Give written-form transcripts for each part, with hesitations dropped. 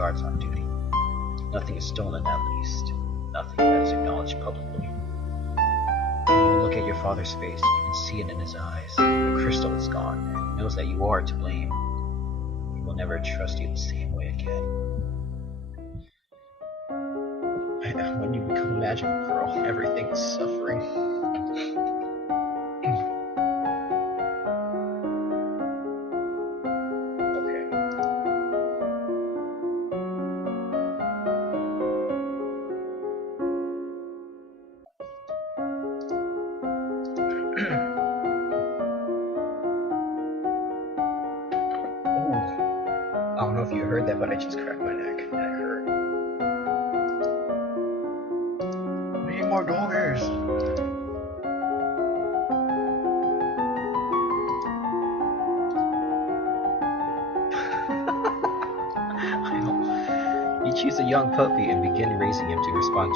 guards on duty. Nothing is stolen, at least. Nothing that is acknowledged publicly. When you look at your father's face, you can see it in his eyes. The crystal is gone, and he knows that you are to blame. He will never trust you the same way again. When you become a magical girl, everything is suffering. I don't know if you heard that, but I just cracked my neck. That hurt. We need more doggers. I know. You choose a young puppy and begin raising him to respond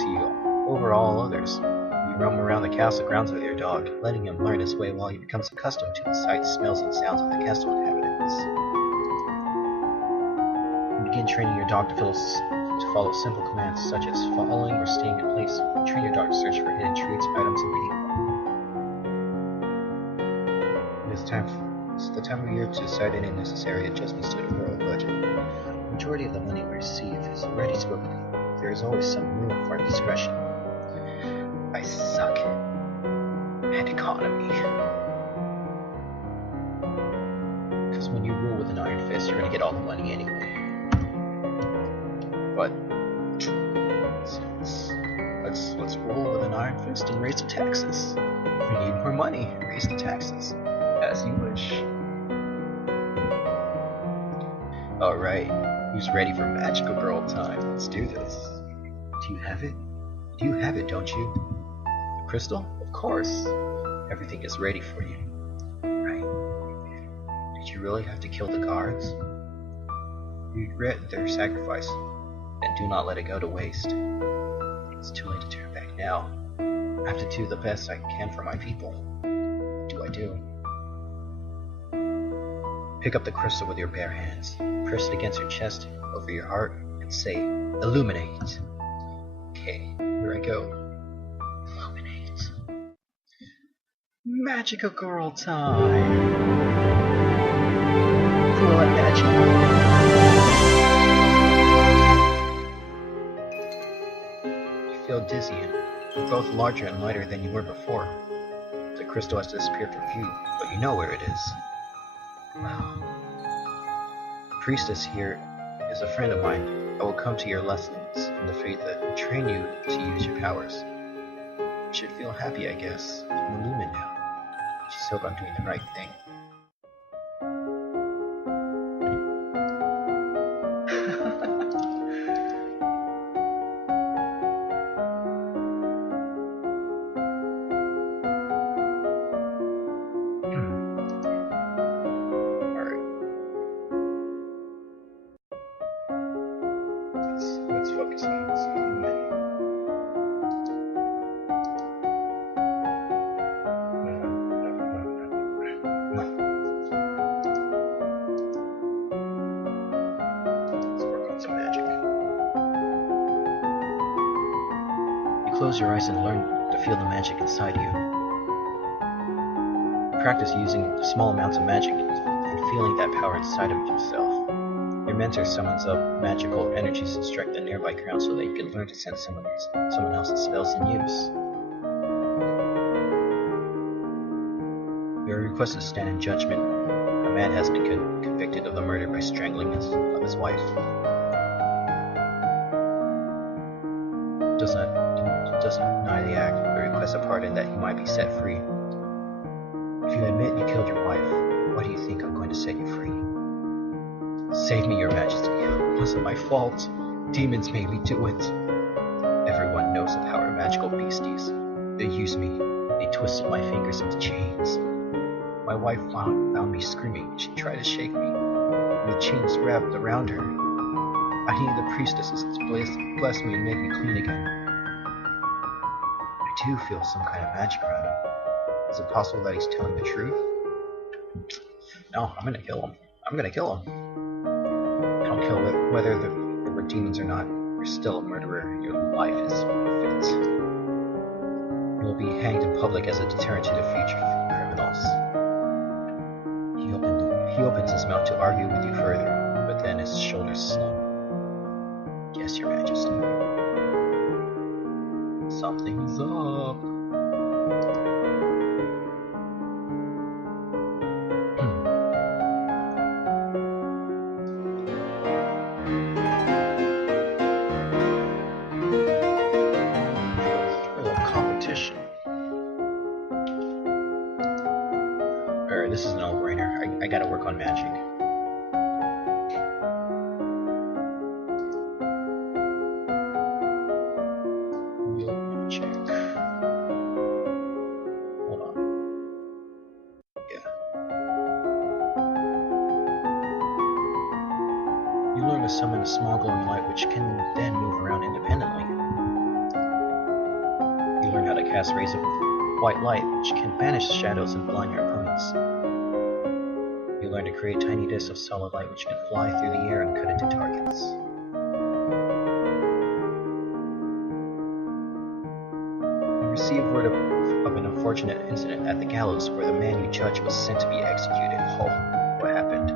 to you over all others. You roam around the castle grounds with your dog, letting him learn his way while he becomes accustomed to the sights, smells, and sounds of the castle inhabitants. Begin training your dog to follow simple commands such as following or staying in place. Train your dog to search for hidden treats, items, and people. It's the time of year to decide any necessary adjustments to the world budget. The majority of the money we receive is already spoken for. There is always some room for discretion. I suck at economy. Because when you rule with an iron fist, you're going to get all the money anyway. But let's roll with an iron fist and raise the taxes. If we need more money, raise the taxes. As you wish. Alright, who's ready for magical girl time? Let's do this. Do you have it? You have it, don't you? The crystal? Of course. Everything is ready for you. Right? Did you really have to kill the guards? You regret their sacrifice. And do not let it go to waste. It's too late to turn back now. I have to do the best I can for my people. What do I do? Pick up the crystal with your bare hands. Press it against your chest, over your heart, and say, illuminate. Okay, here I go. Illuminate. Magical girl time! Cool and magical. Feel dizzy, and you're both larger and lighter than you were before. The crystal has disappeared from view, but you know where it is. Wow. The priestess here is a friend of mine. I will come to your lessons in the faith and train you to use your powers. You should feel happy, I guess. I'm illumined now. Just hope I'm doing the right thing. Let's focus on this illuminating. Let's work on some magic. You close your eyes and learn to feel the magic inside you. Practice using small amounts of magic and feeling that power inside of yourself. Your mentor summons up magical energies to strike the nearby ground so that you can learn to sense someone else's spells in use. You are requested to stand in judgment. A man has been convicted of the murder by strangling his wife. Does not deny the act, but requests a pardon that he might be set free. If you admit you killed your wife, why do you think I'm going to set you free? Save me, your majesty. It wasn't my fault. Demons made me do it. Everyone knows the power of magical beasties. They used me. They twisted my fingers into chains. My wife found me screaming. She tried to shake me. And the chains wrapped around her. I needed the priestesses to bless me and make me clean again. I do feel some kind of magic around him. Is it possible that he's telling the truth? No, I'm gonna kill him. I don't kill whether there were demons or not. You're still a murderer. Your life is fit. You will be hanged in public as a deterrent to the future criminals. He opens his mouth to argue with you further, but then his shoulders slump. Yes, Your Majesty. Something's up. Competition. This is a no-brainer. I gotta work on magic. Magic. Hold on. Yeah. You learn to summon a small glowing light which can then move around independently. You learn how to cast rays of white light which can banish shadows and blind your opponents. You learn to create tiny discs of solid light which can fly through the air and cut into targets. You receive word of an unfortunate incident at the gallows where the man you judge was sent to be executed. Oh, what happened?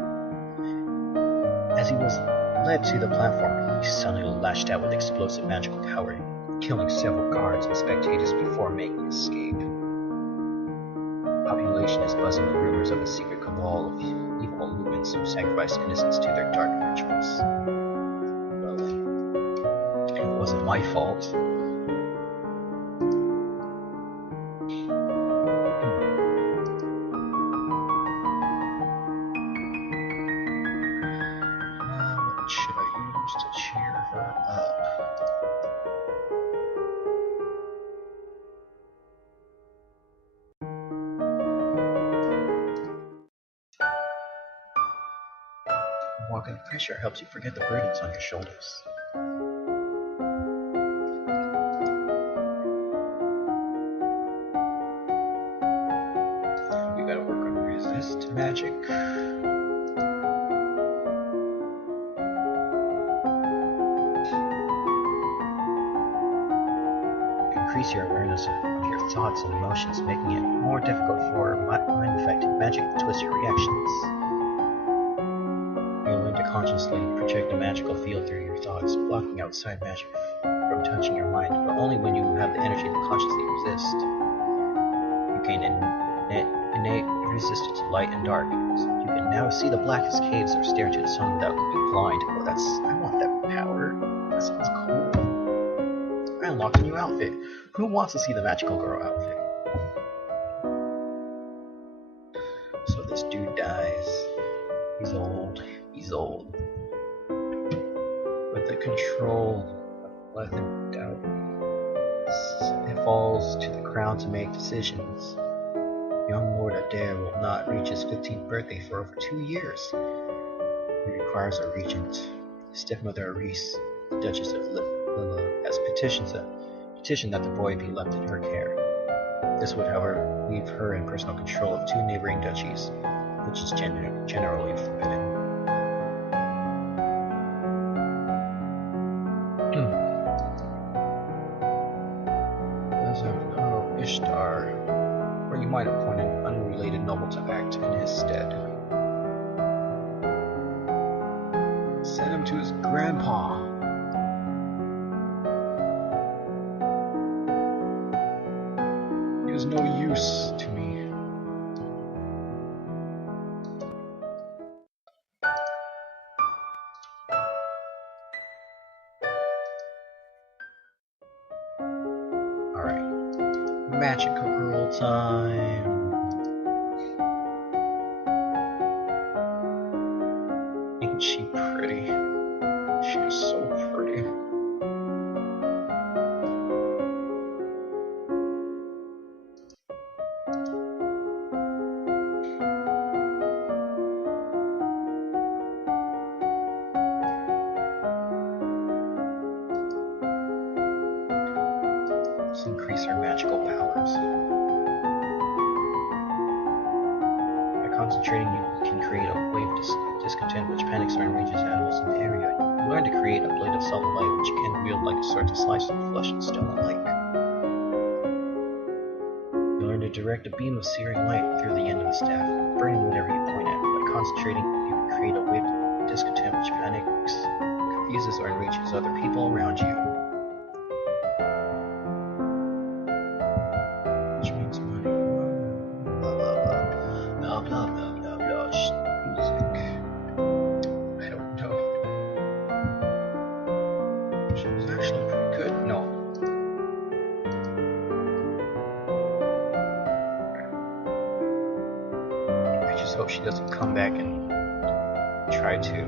As he was led to the platform, he suddenly lashed out with explosive magical power, killing several guards and spectators before making escape. The population is buzzing with rumors of a secret cabal of evil movements who sacrifice innocents to their dark rituals. Well, it wasn't my fault. What should I use to cheer her up? Walking pressure helps you forget the burdens on your shoulders. We gotta work on resist magic. Increase your awareness of your thoughts and emotions, making it more difficult for mind-affected magic to twist your reactions. You'll learn to consciously project a magical field through your thoughts, blocking outside magic from touching your mind, but only when you have the energy to consciously resist. You gain innate resistance to light and dark. You can now see the blackest caves or stare into the sun without going blind. Oh, I want that power. That sounds cool. I unlocked a new outfit. Who wants to see the magical girl outfit? So this dude dies. He's old. He's old. With the control of blood and doubt, it falls to the crown to make decisions. Young Lord Adair will not reach his 15th birthday for over 2 years. He requires a regent. His stepmother Aris, the Duchess of Lilla, has petitioned that the boy be left in her care. This would, however, leave her in personal control of 2 neighboring duchies, which is generally forbidden. Those of Ishtar, or you might appoint an unrelated noble to act in his stead. Send him to his grandpa. He is no use to me. Alright. Magical girl time. Ain't she pretty? She is so pretty. Let's increase her magical powers. By concentrating, you can create a wave of discontent which panics or enrages animals in the area. learn to create a blade of sulfur light which can wield like a sword to slice through flesh and stone alike. You learn to direct a beam of searing light through the end of the staff, burning whatever you point at. By concentrating, you can create a wicked discontent which panics, confuses, or enrages other people around you. Which means money. Blah blah blah. Blah blah blah blah blah. Music. I don't know. She was actually pretty good. No. I just hope she doesn't come back and try to.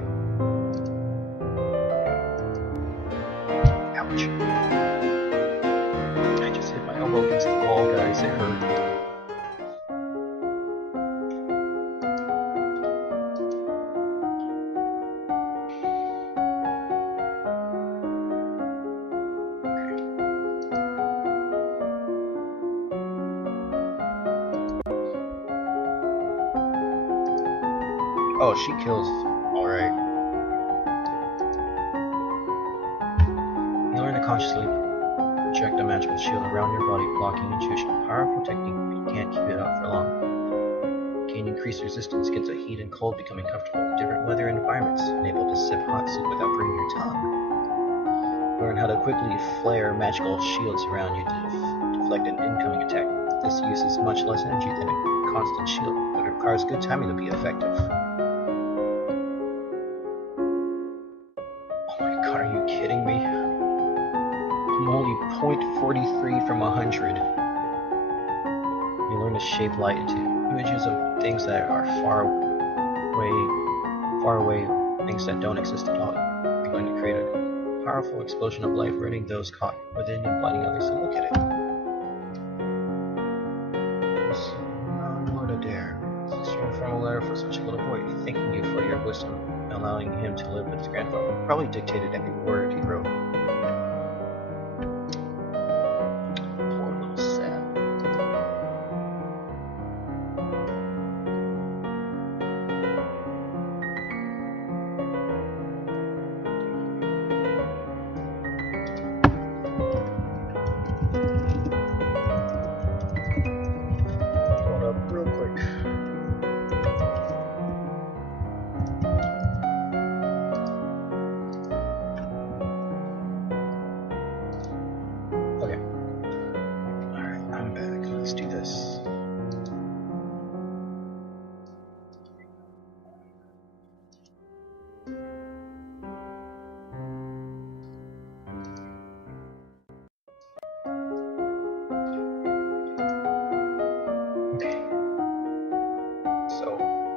Ouch. I just hit my elbow against the wall, guys. It hurt. Oh, she kills. Alright. You learn to consciously project a magical shield around your body, blocking intuition. Powerful technique, but you can't keep it up for long. Gain increased resistance against the heat and cold, becoming comfortable with different weather and environments. Able to sip hot soup without burning your tongue. Learn how to quickly flare magical shields around you to deflect an incoming attack. This uses much less energy than a constant shield, but it requires good timing to be effective. God, are you kidding me? I'm only 0.43 from 100. You learn to shape light into images of things that are far away, things that don't exist at all. You're going to create a powerful explosion of light, burning those caught within and blinding others to look at it. Lord Adair, such a formal letter for such a little boy, thanking you for your wisdom, allowing him to live with his grandfather. Probably dictated every word he wrote. Poor little Sam. Hold up real quick.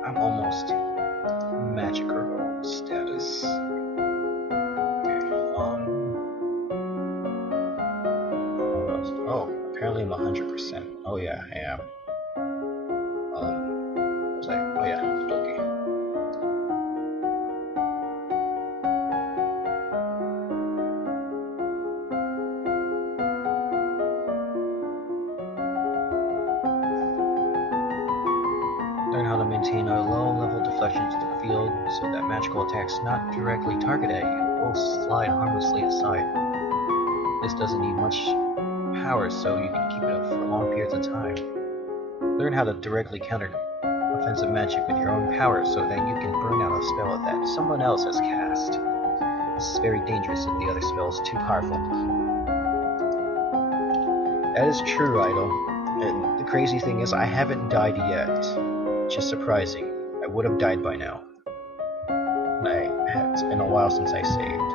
I'm almost magic girl status. Oh, apparently I'm 100%. Oh yeah, I am. What was I? Oh yeah, okay. Learn how to maintain a low-level deflection to the field so that magical attacks not directly targeted at you will slide harmlessly aside. This doesn't need much power, so you can keep it up for long periods of time. Learn how to directly counter offensive magic with your own power so that you can burn out a spell that someone else has cast. This is very dangerous if the other spell is too powerful. That is true, Idol. And the crazy thing is I haven't died yet. Just surprising. I would have died by now. It's been a while since I saved.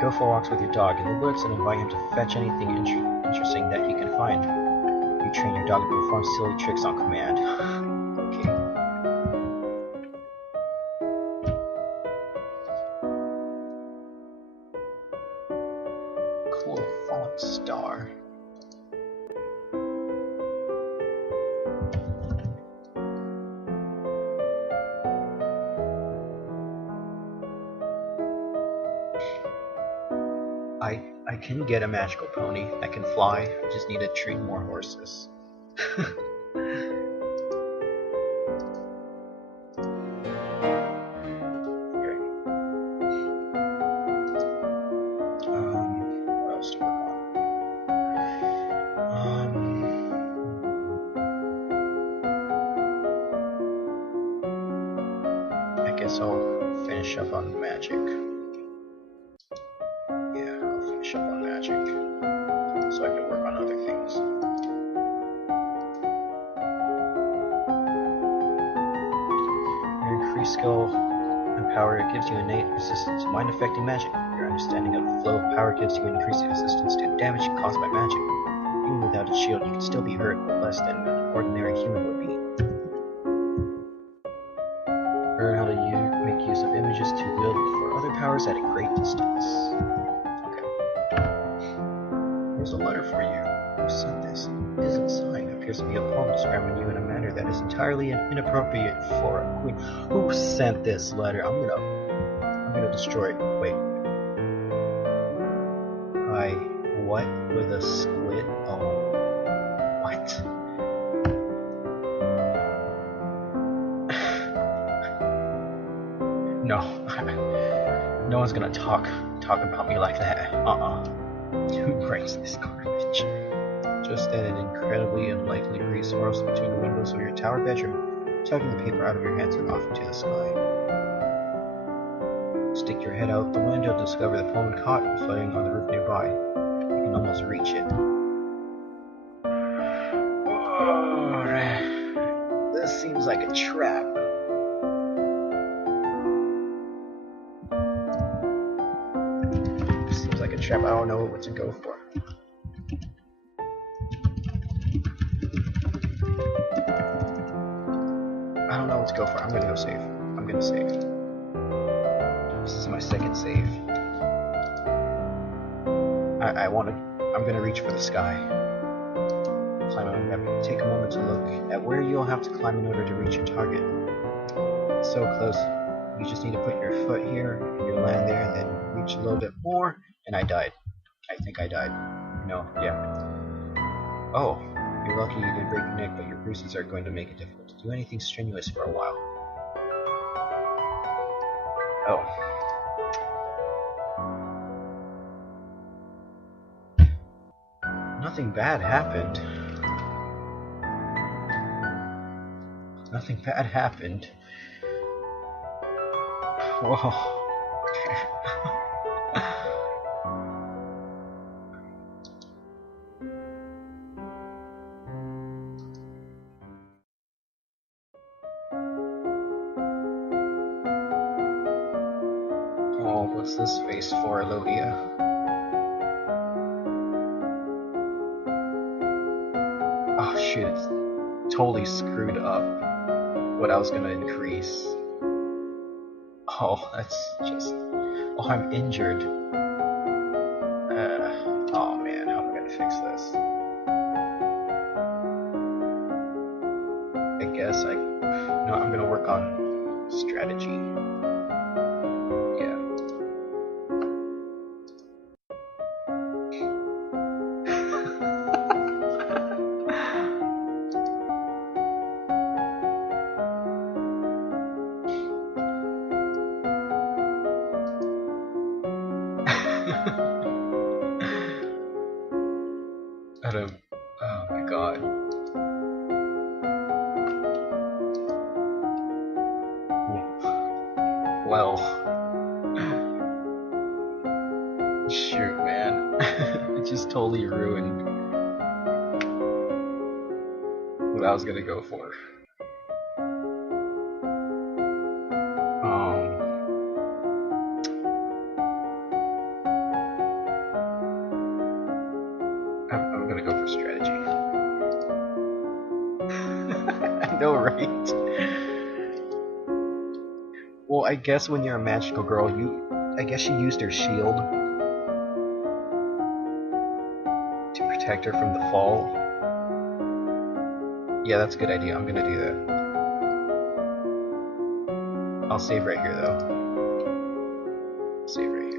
Go for walks with your dog in the woods and invite him to fetch anything interesting that he can find. You train your dog to perform silly tricks on command. Okay. Cool falling star. I can get a magical pony that can fly. I just need to train more horses. Okay. guess I'll finish up on magic. Yeah, I'll finish up on magic. So I can work on other things. Your increased skill and power gives you innate resistance to mind-affecting magic. Your understanding of the flow of power gives you increased resistance to damage caused by magic. Even without a shield, you can still be hurt, but less than an ordinary human would be. Learn how to make use of images to wield for other powers at a great distance. Okay. Here's a letter for you. Who sent this? It isn't signed. It appears to be a poem describing you in a manner that is entirely inappropriate for a queen. Who sent this letter? I'm gonna destroy it. Wait. What with a squid? Oh. What? No. No one's gonna talk about me like that. Who writes this garbage? Just then an incredibly unlikely breeze swirls between the windows of your tower bedroom, tugging the paper out of your hands and off into the sky. Stick your head out the window to discover the poem caught and floating on the roof nearby. You can almost reach it. Oh, this seems like a trap. Seems like a trap. I don't know what to go for. I don't know what to go for. I'm gonna go save. I'm gonna save. This is my second save. I'm gonna reach for the sky. Take a moment to look at where you'll have to climb in order to reach your target. It's so close. You just need to put your foot here, and you'll land there, and then reach a little bit more, and I died. I think I died. No, yeah. Oh, you're lucky you didn't break your neck, but your bruises are going to make it difficult to do anything strenuous for a while. Oh. Nothing bad happened. Nothing bad happened. Whoa. Oh, what's this face for, Elodia? Oh shit, it's totally screwed up what I was gonna increase. Oh, that's just... Oh, I'm injured. Oh man, how am I gonna fix this? I guess no, I'm gonna work on strategy. Yeah. Oh my god. Well. Shoot, man. It just totally ruined what I was gonna go for. I'm gonna go for strategy. I know, right? Well, I guess when you're a magical girl, I guess she used her shield to protect her from the fall. Yeah, that's a good idea. I'm gonna do that. I'll save right here, though. Save right here.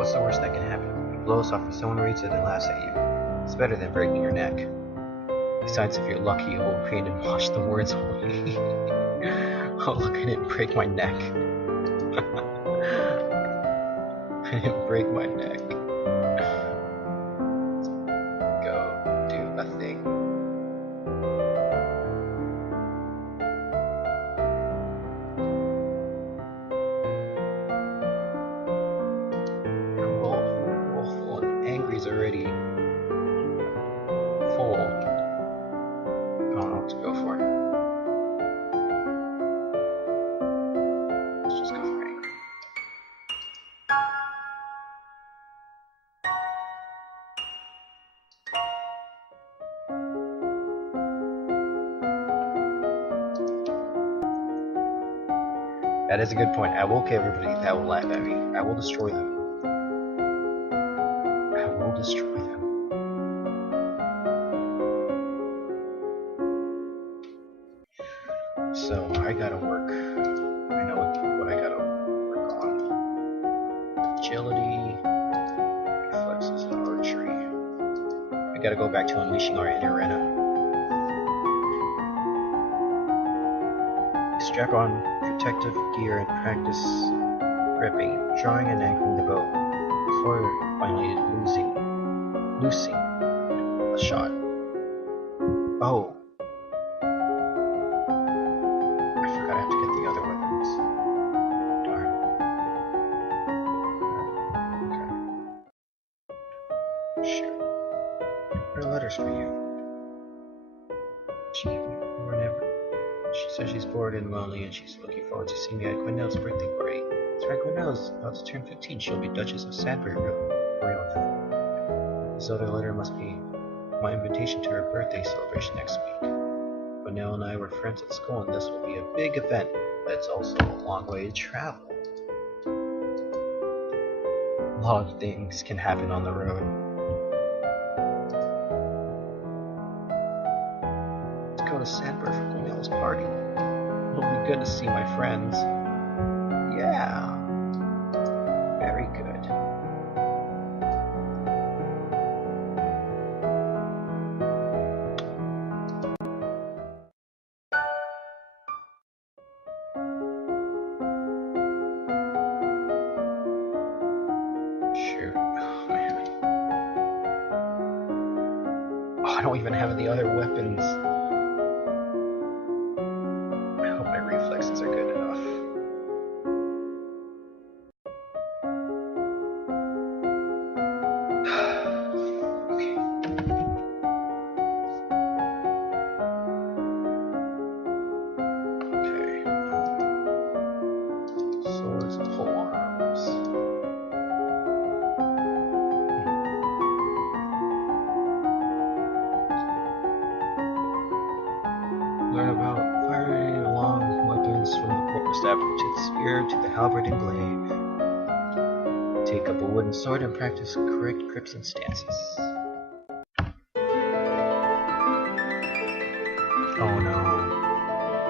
What's the worst that can happen? You blow us off and someone reads it and laughs at you. It's better than breaking your neck. Besides, if you're lucky, it will rain and wash the words away. Oh, look, I didn't break my neck. I didn't break my neck. Go do a thing. Wolf, Angry's already full. I don't know what to go for. Let's just go for angry. That is a good point. I will kill everybody that will laugh at me. I will destroy them. I will destroy them. So I gotta work. I know what I gotta work on. Agility, reflexes, and archery. I gotta go back to unleashing our inner Aero. Strap on protective gear and practice gripping, drawing and anchoring the boat before finally loosing a shot. Oh. I forgot I have to get the other weapons. Darn. Okay. Shoot. There are letters for you. She gave me whenever. She says she's bored and lonely and she's looking forward to seeing me at Gwinnell's birthday party. That's right, Gwinnell's about to turn 15. She'll be Duchess of Sandbury. This other letter must be my invitation to her birthday celebration next week. Gwinnell and I were friends at school and this will be a big event, but it's also a long way to travel. A lot of things can happen on the road. Go to Sandburg for Gwinnell's party. It'll be good to see my friends. Yeah. Very good. Shoot. Oh, man. Oh, I don't even have the other weapons. Reflexes are good enough. Okay. Okay. Swords and polearms. Learn about firing long weapons from the quarterstaff to the spear to the halberd and glaive. Take up a wooden sword and practice correct grips and stances. Oh no.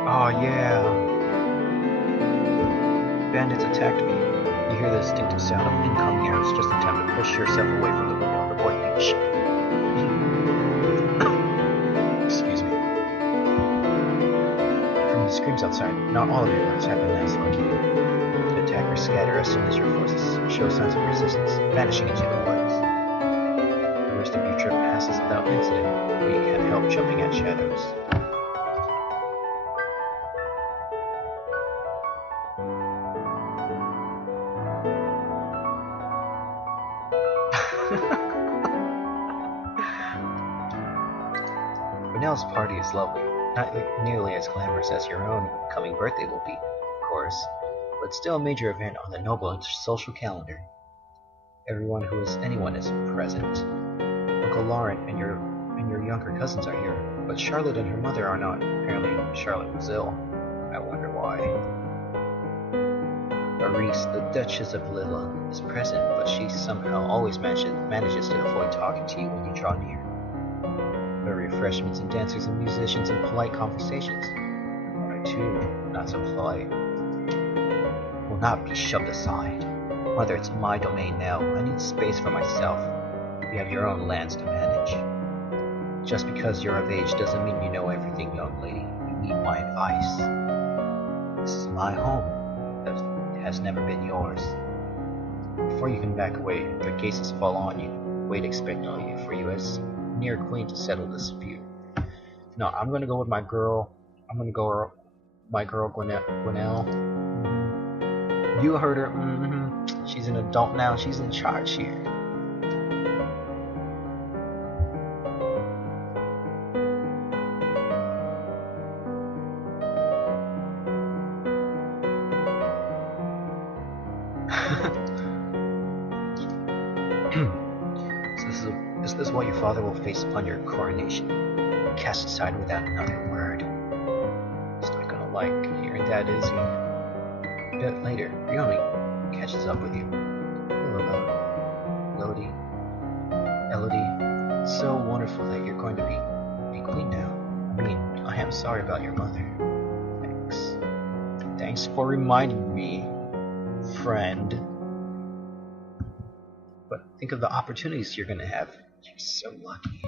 Oh yeah. Bandits attacked me. You hear the distinctive sound of incoming arrows just in time to push yourself away from the window of the boy H. Excuse me. From the screams outside, not all of your brothers have been as lucky. The attackers scatter as soon as your forces show signs of resistance, vanishing into the woods. The rest of your trip passes without incident, but you can't help jumping at shadows. Gwinnell's party is lovely. Not nearly as glamorous as your own coming birthday will be, of course, but still a major event on the noble social calendar. Everyone who is anyone is present. Uncle Laurent and your younger cousins are here, but Charlotte and her mother are not. Apparently, Charlotte was ill. I wonder why. Maurice, the Duchess of Lilla, is present, but she somehow always manages to avoid talking to you when you draw near. There are refreshments and dancers and musicians and polite conversations. I too, not so polite, will not be shoved aside. Mother, it's my domain now. I need space for myself. You have your own lands to manage. Just because you're of age doesn't mean you know everything, young lady. You need my advice. This is my home. It has never been yours. Before you can back away, their cases fall on you. Wait expectantly for you as near queen to settle this dispute. No, I'm gonna go with my girl. I'm gonna go with my girl Gwinnell. You heard her. She's an adult now. She's in charge here. Is this what your father will face upon your coronation? Cast aside without another word. He's not gonna like hearing that, is he? A bit later, Ryomi catches up with you. Hello, Elodie. It's so wonderful that you're going to be queen now. I mean, I am sorry about your mother. Thanks for reminding me, friend. But think of the opportunities you're gonna have. You're so lucky.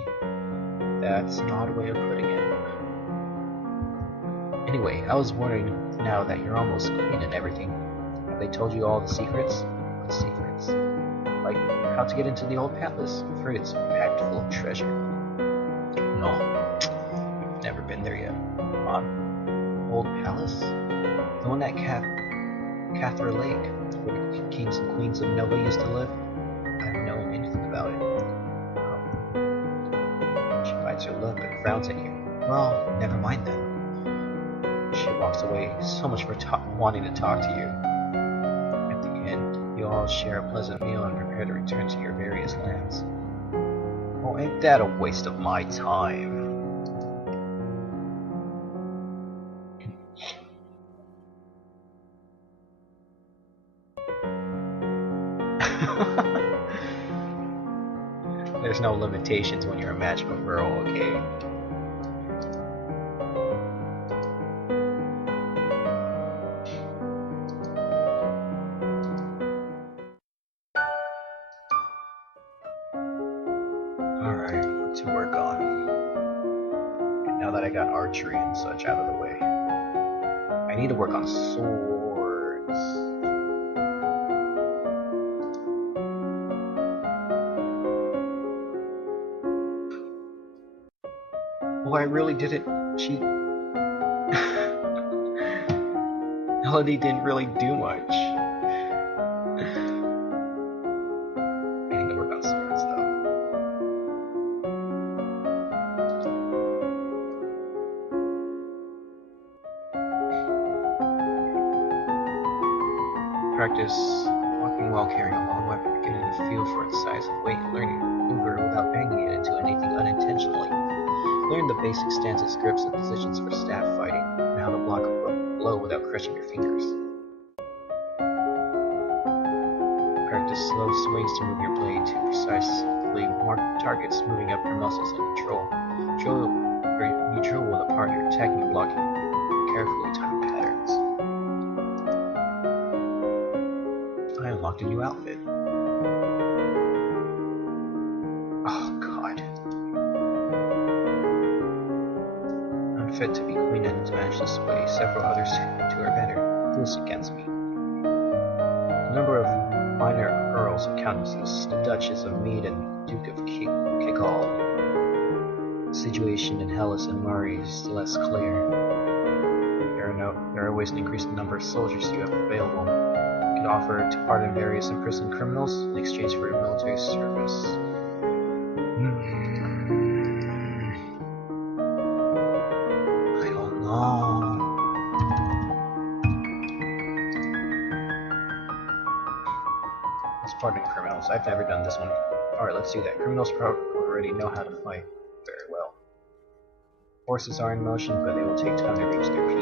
That's an odd way of putting it. Anyway, I was wondering, now that you're almost queen and everything, have they told you all the secrets? What secrets? Like how to get into the old palace? I've heard it's packed full of treasure. No, I've never been there yet. Old palace? The one at Cathra Lake, where the kings and queens of Nova used to live? I don't know anything about it. She bites her lip and frowns at you. Well, never mind then. She walks away, so much for wanting to talk to you. At the end, you all share a pleasant meal and prepare to return to your various lands. Oh, ain't that a waste of my time? There's no limitations when you're a magical girl, okay? Alright, what to work on. Now that I got archery and such out of the way, I need to work on swords. Oh, I really did it. Melody didn't really do much. I need to work on swords, though. Practice walking while carrying a long weapon, getting a feel for its size and weight, learning to maneuver without banging it into anything unintentionally. Learn the basic stances, grips, and positions for staff fighting, and how to block a blow without crushing your fingers. Practice slow swings to move your blade to precisely mark targets, moving up your muscles and control. You drill with a partner, attacking and blocking, carefully timed patterns. I unlocked a new outfit. Oh god. Unfit to be queen and to manage this way. Several others who are better. Who's against me? The number of minor earls and countesses, the Duchess of Mead and Duke of Kickall. The situation in Hellas and Murray is less clear. There are ways to increase the number of soldiers you have available. You can offer to pardon various imprisoned criminals in exchange for your military service. I don't know. Let's pardon criminals. I've never done this one. Alright, let's do that. Criminals probably already know how to fight very well. Forces are in motion, but they will take time to reach their peak.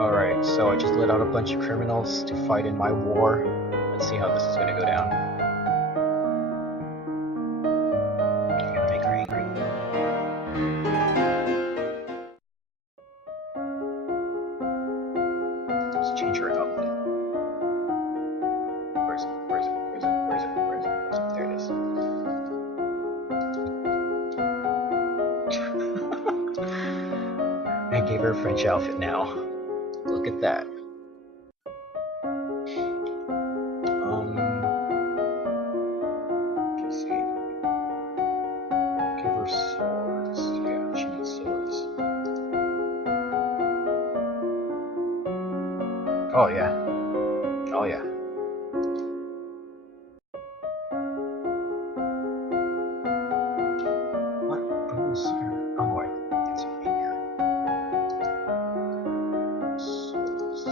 Alright, so I just let out a bunch of criminals to fight in my war. Let's see how this is gonna go down. I'm gonna make her angry. Let's change her outfit. favorite French outfit now. Look at that. Let's see. Give her swords. Yeah, she needs swords. Oh yeah. Oh yeah. What? Oh wait. It's over here. Swords.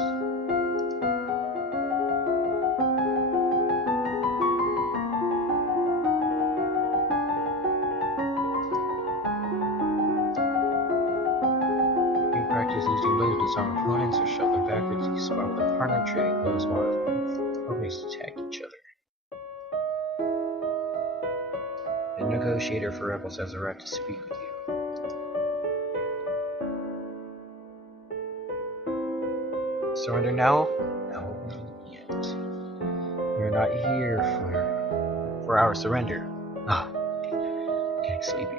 You practice using blows to disarm opponents or shove them backwards. You spar with a partner, trading blows while opponents attack each other. The negotiator for rebels has arrived to speak with you. Surrender now? No, yet. We're not here for our surrender. Ah, getting sleepy.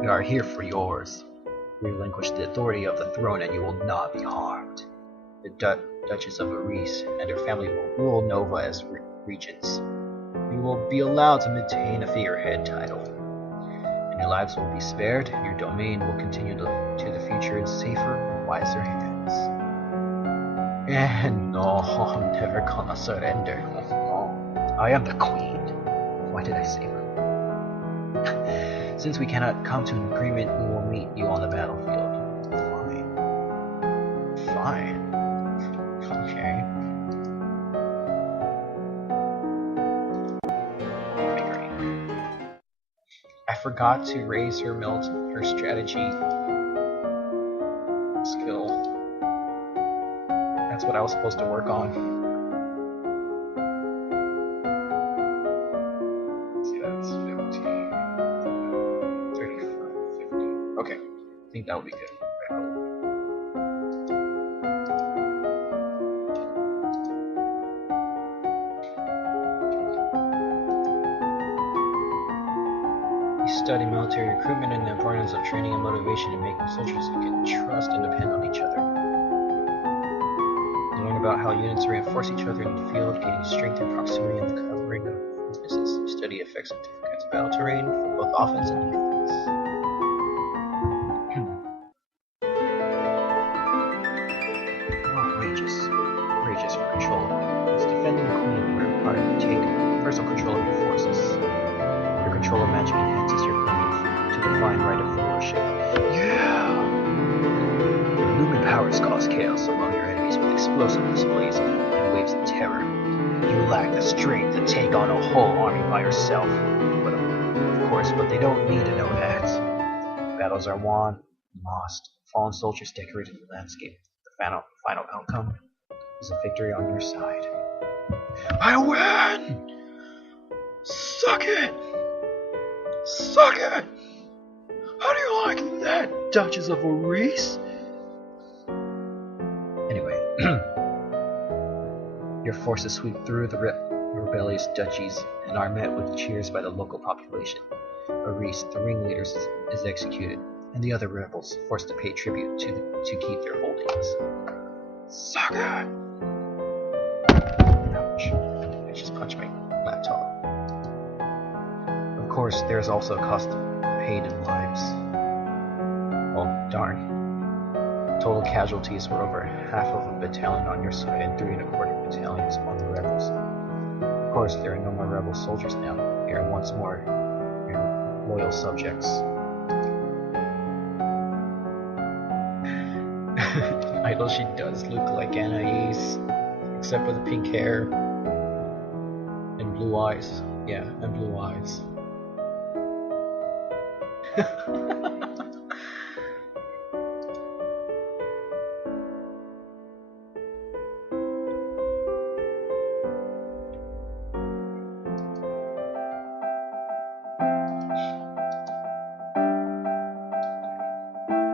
We are here for yours. Relinquish the authority of the throne and you will not be harmed. The Duchess of Ares and her family will rule Nova as regents. You will be allowed to maintain a figurehead title. And your lives will be spared, and your domain will continue to the future in safer, wiser hands. And no, I'm never gonna surrender. I am the queen. Why did I say that? Since we cannot come to an agreement, we will meet you on the battlefield. Fine. Fine. Okay. Great. I forgot to raise her strategy skill. That's what I was supposed to work on. See, that's 15, 35, 50. Okay, I think that would be good. You study military recruitment and the importance of training and motivation and making soldiers who can trust and depend on each other. You learn about how units reinforce each other in the field, gaining strength and proximity in the covering of weaknesses. You study effects of different kinds of battle terrain for both offense and defense. Rages for control. It's defending the queen where required to take personal control of your forces. Your control of magic enhances your claim to define right of rulership. Yeah! Your lumen powers cause chaos among your enemies with explosive displays and waves of terror. You lack the strength to take on a whole army by yourself. But of course, they don't need to know that. Battles are won, lost. Fallen soldiers decorated the landscape. The final outcome is a victory on your side. I win! Suck it! Suck it! How do you like that, Duchess of Ares? Anyway, your forces sweep through the rebellious duchies and are met with cheers by the local population. Ares, the ringleader, is executed, and the other rebels forced to pay tribute to keep their holdings. Suck it! Ouch. I just punched my laptop. Of course, there's also a cost paid in lives. Oh, darn. Total casualties were over half of a battalion on your side and 3 1/4 battalions among the rebels. Of course, there are no more rebel soldiers now. They are once more your loyal subjects. Idol, she does look like Anais, except for the pink hair and blue eyes. Yeah, and blue eyes.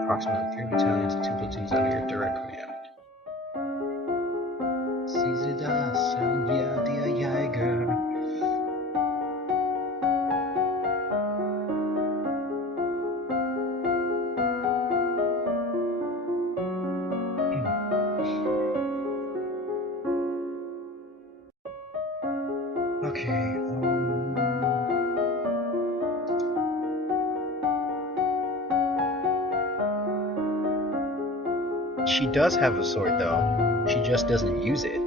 Approximately 3 battalions and 2 platoons under your direct command. Okay, she does have a sword though. She just doesn't use it. I'm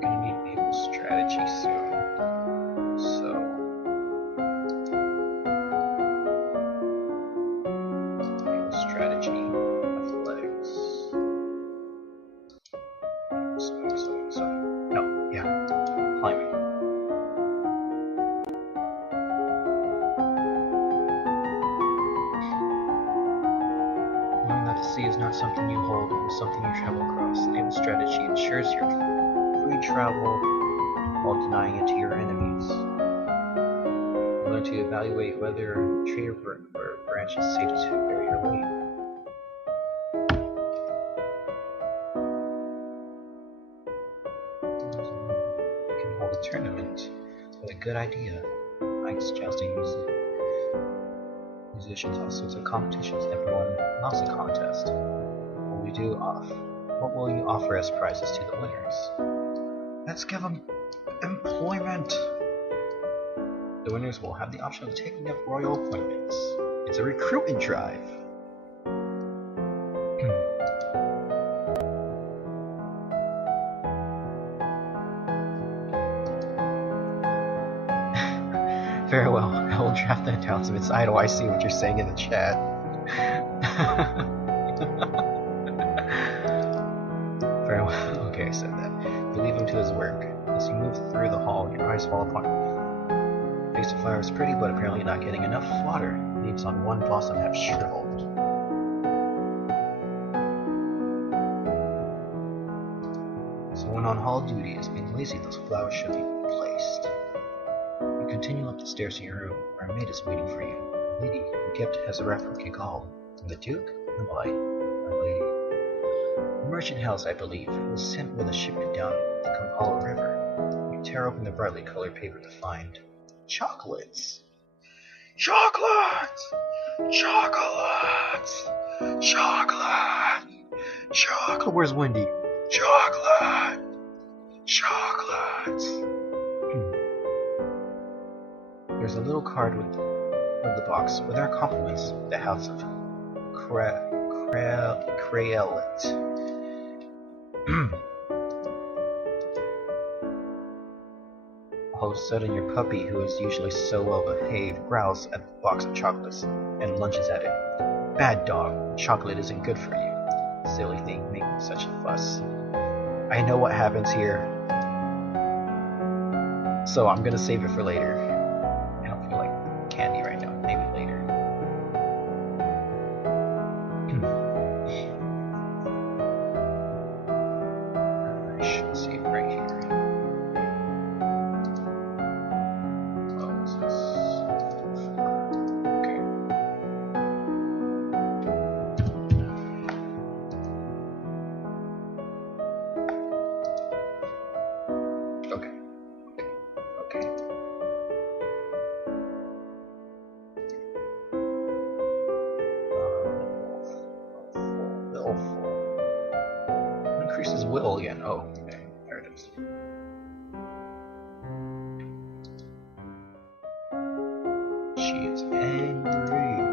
gonna need naval strategy soon. So naval strategy, athletics. No, yeah, climbing. Knowing that the sea is not something you hold, but something you travel across, naval strategy ensures your free travel while denying it to your enemies. Learn to evaluate whether a tree or branch is safe to bear your weight. You can hold a tournament. What a good idea. Knights, jousting, musicians, all sorts of competitions. Everyone loves a contest. What will you offer as prizes to the winners? Let's give them employment. The winners will have the option of taking up royal appointments. It's a recruitment drive. Very well. I will draft the announcements. I see what you're saying in the chat. Very well. Okay, I said that. You leave him to his work. As you move through the hall, your eyes fall upon face of flower is pretty, but apparently not getting enough water. Leaves on one blossom have shriveled. Someone on hall duty is being lazy. Those flowers should be replaced. You continue up the stairs to your room, where a maid is waiting for you. A lady who gift has a replica call. From the Duke? No, my lady. The merchant house, I believe, was sent with a shipment down the Kampala River. You tear open the brightly colored paper to find chocolates. Chocolates! Chocolates! Chocolate! Chocolate! Where's Wendy? Chocolate! Chocolates! There's a little card with the box with our compliments. The house of Crayolet. All of a sudden, your puppy, who is usually so well behaved, growls at the box of chocolates and lunges at it. Bad dog, chocolate isn't good for you. Silly thing, making such a fuss. I know what happens here, so I'm gonna save it for later. I don't feel like candy right now. Maybe later. I should save right here. Increases will again. Oh, okay. There it is. She is angry.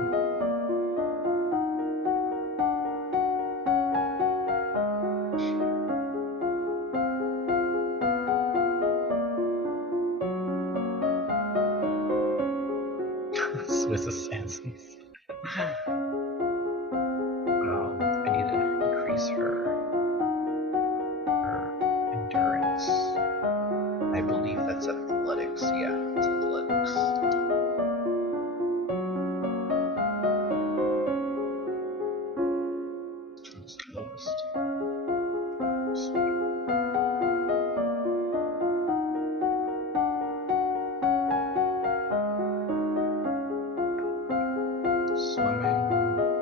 Swiss assassins. I need to increase her endurance. I believe that's athletics. Yeah, it's athletics. It's the lowest. Swimming.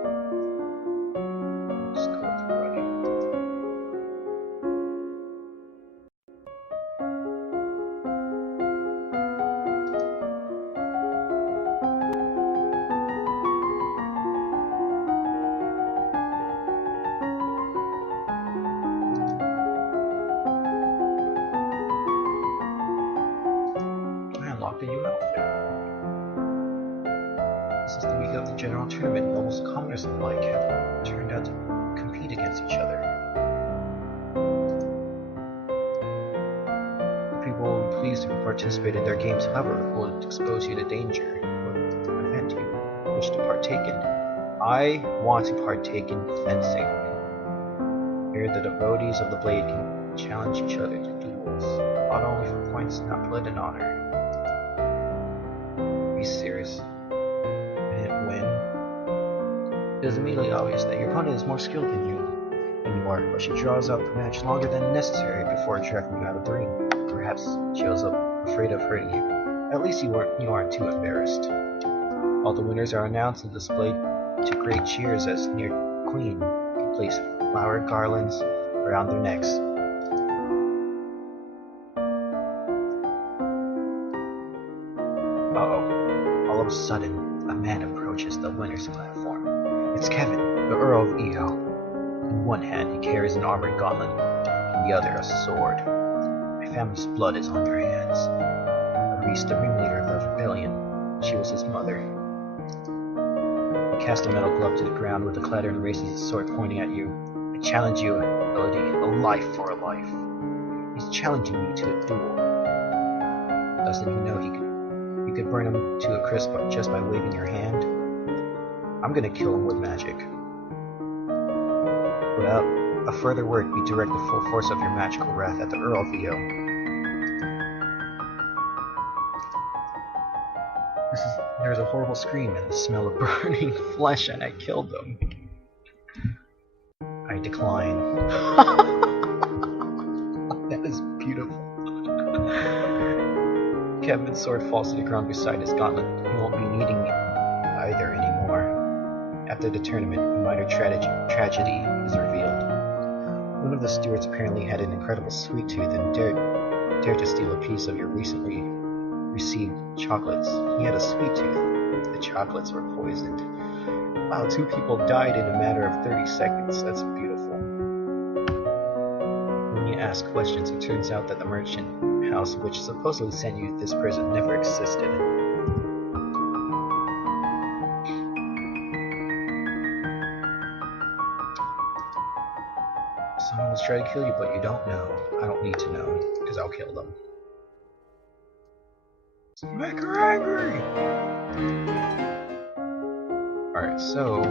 Since the week of the general tournament, almost commoners alike have turned out to compete against each other. People will be pleased to participate in their games, however, will expose you to danger or event you wish to partake in. I want to partake in fencing. Here the devotees of the blade can challenge each other to duels, not only for points, not blood and honor. Be serious. And win. It is immediately obvious that your opponent is more skilled than you are, but she draws out the match longer than necessary before dragging you out of the ring. Perhaps she was afraid of hurting you. At least you aren't too embarrassed. All the winners are announced and displayed to great cheers as near Queen can place flower garlands around their necks. Uh-oh. All of a sudden, a man approaches the winner's platform. It's Kevin, the Earl of Aero. In one hand, he carries an armored gauntlet, in the other a sword. My family's blood is on your hands. Reese, the ringleader of the rebellion. She was his mother. He cast a metal glove to the ground with a clatter and raises his sword pointing at you. I challenge you, ability, a life for a life. He's challenging me to a duel. Doesn't he know you could burn him to a crisp just by waving your hand? I'm gonna kill him with magic. Without a further word, you direct the full force of your magical wrath at the Earl of Aero. There's a horrible scream and the smell of burning flesh, and I killed them. I decline. That is beautiful. Kevin's sword falls to the ground beside his gauntlet. He won't be needing either anymore. After the tournament, a minor tragedy is revealed. One of the stewards apparently had an incredible sweet tooth and dared to steal a piece of your recently received chocolates. He had a sweet tooth. The chocolates were poisoned. Wow, 2 people died in a matter of 30 seconds. That's beautiful. When you ask questions, it turns out that the merchant house which supposedly sent you this present never existed. Someone was trying to kill you, but you don't know. I don't need to know, because I'll kill them. Make her angry! Alright, so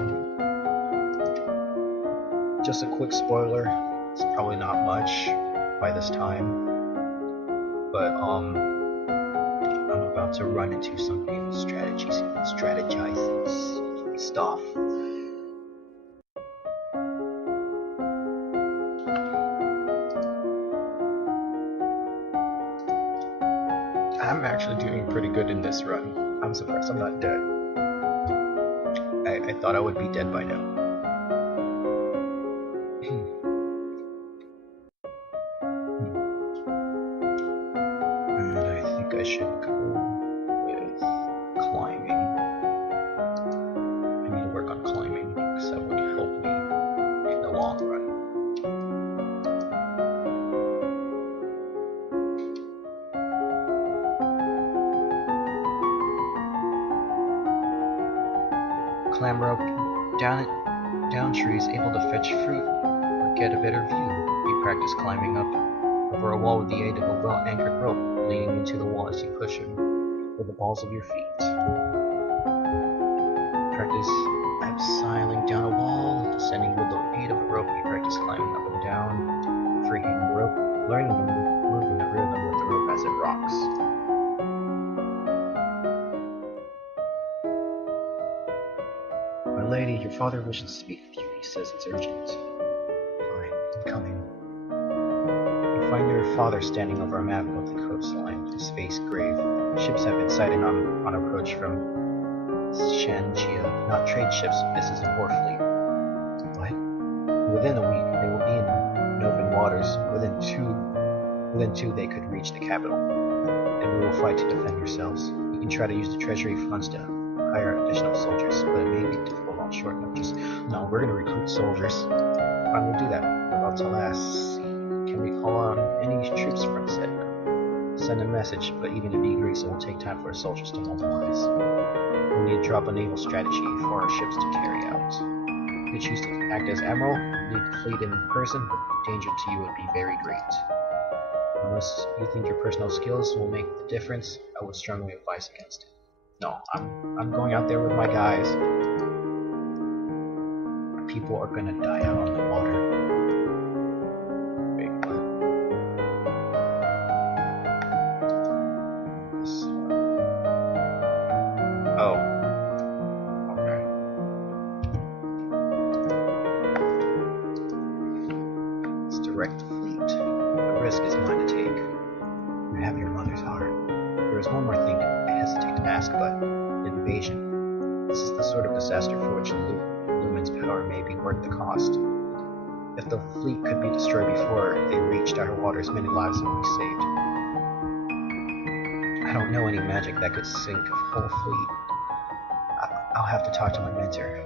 just a quick spoiler. It's probably not much by this time. But I'm about to run into some famous strategizing stuff. I'm actually doing pretty good in this run. I'm surprised I'm not dead. I thought I would be dead by now. And I think I should go with climbing. I need to work on climbing because that would help me in the long run. Climb rope down trees, able to fetch fruit or get a better view. You practice climbing up over a wall with the aid of a well-anchored rope leading into the wall as you push it with the balls of your feet. Practice abseiling down a wall, descending with the aid of a rope. You practice climbing up and down, freehand rope, learning to move in the rhythm with the rope as it rocks. My lady, your father wishes to speak with you. He says it's urgent. Fine, I'm coming. You find your father standing over a map of the coastline, his face grave. Ships have been sighted on approach from Shanjia, not trade ships. This is a war fleet. What? Within a week, they will be in Novan waters. Within two, they could reach the capital. And we will fight to defend ourselves. You can try to use the treasury funds to hire additional soldiers, but it may be difficult on short notice. No, we're going to recruit soldiers. I will do that. About to last. Can we call on any troops from said Send a message, but even if he agrees, it will take time for our soldiers to mobilize. We need to drop a naval strategy for our ships to carry out. If you choose to act as Admiral, lead the fleet in person, but the danger to you would be very great. Unless you think your personal skills will make the difference, I would strongly advise against it. No, I'm going out there with my guys. People are gonna die out on the water. Wait, what? This one. Oh. Okay. Let's direct the fleet. The risk is mine to take. You have your mother's heart. There is one more thing I hesitate to ask, but an invasion. This is the sort of disaster for which Lumen's power may be worth the cost. If the fleet could be destroyed before they reached our waters, many lives would be saved. I don't know any magic that could sink a whole fleet. I'll have to talk to my mentor.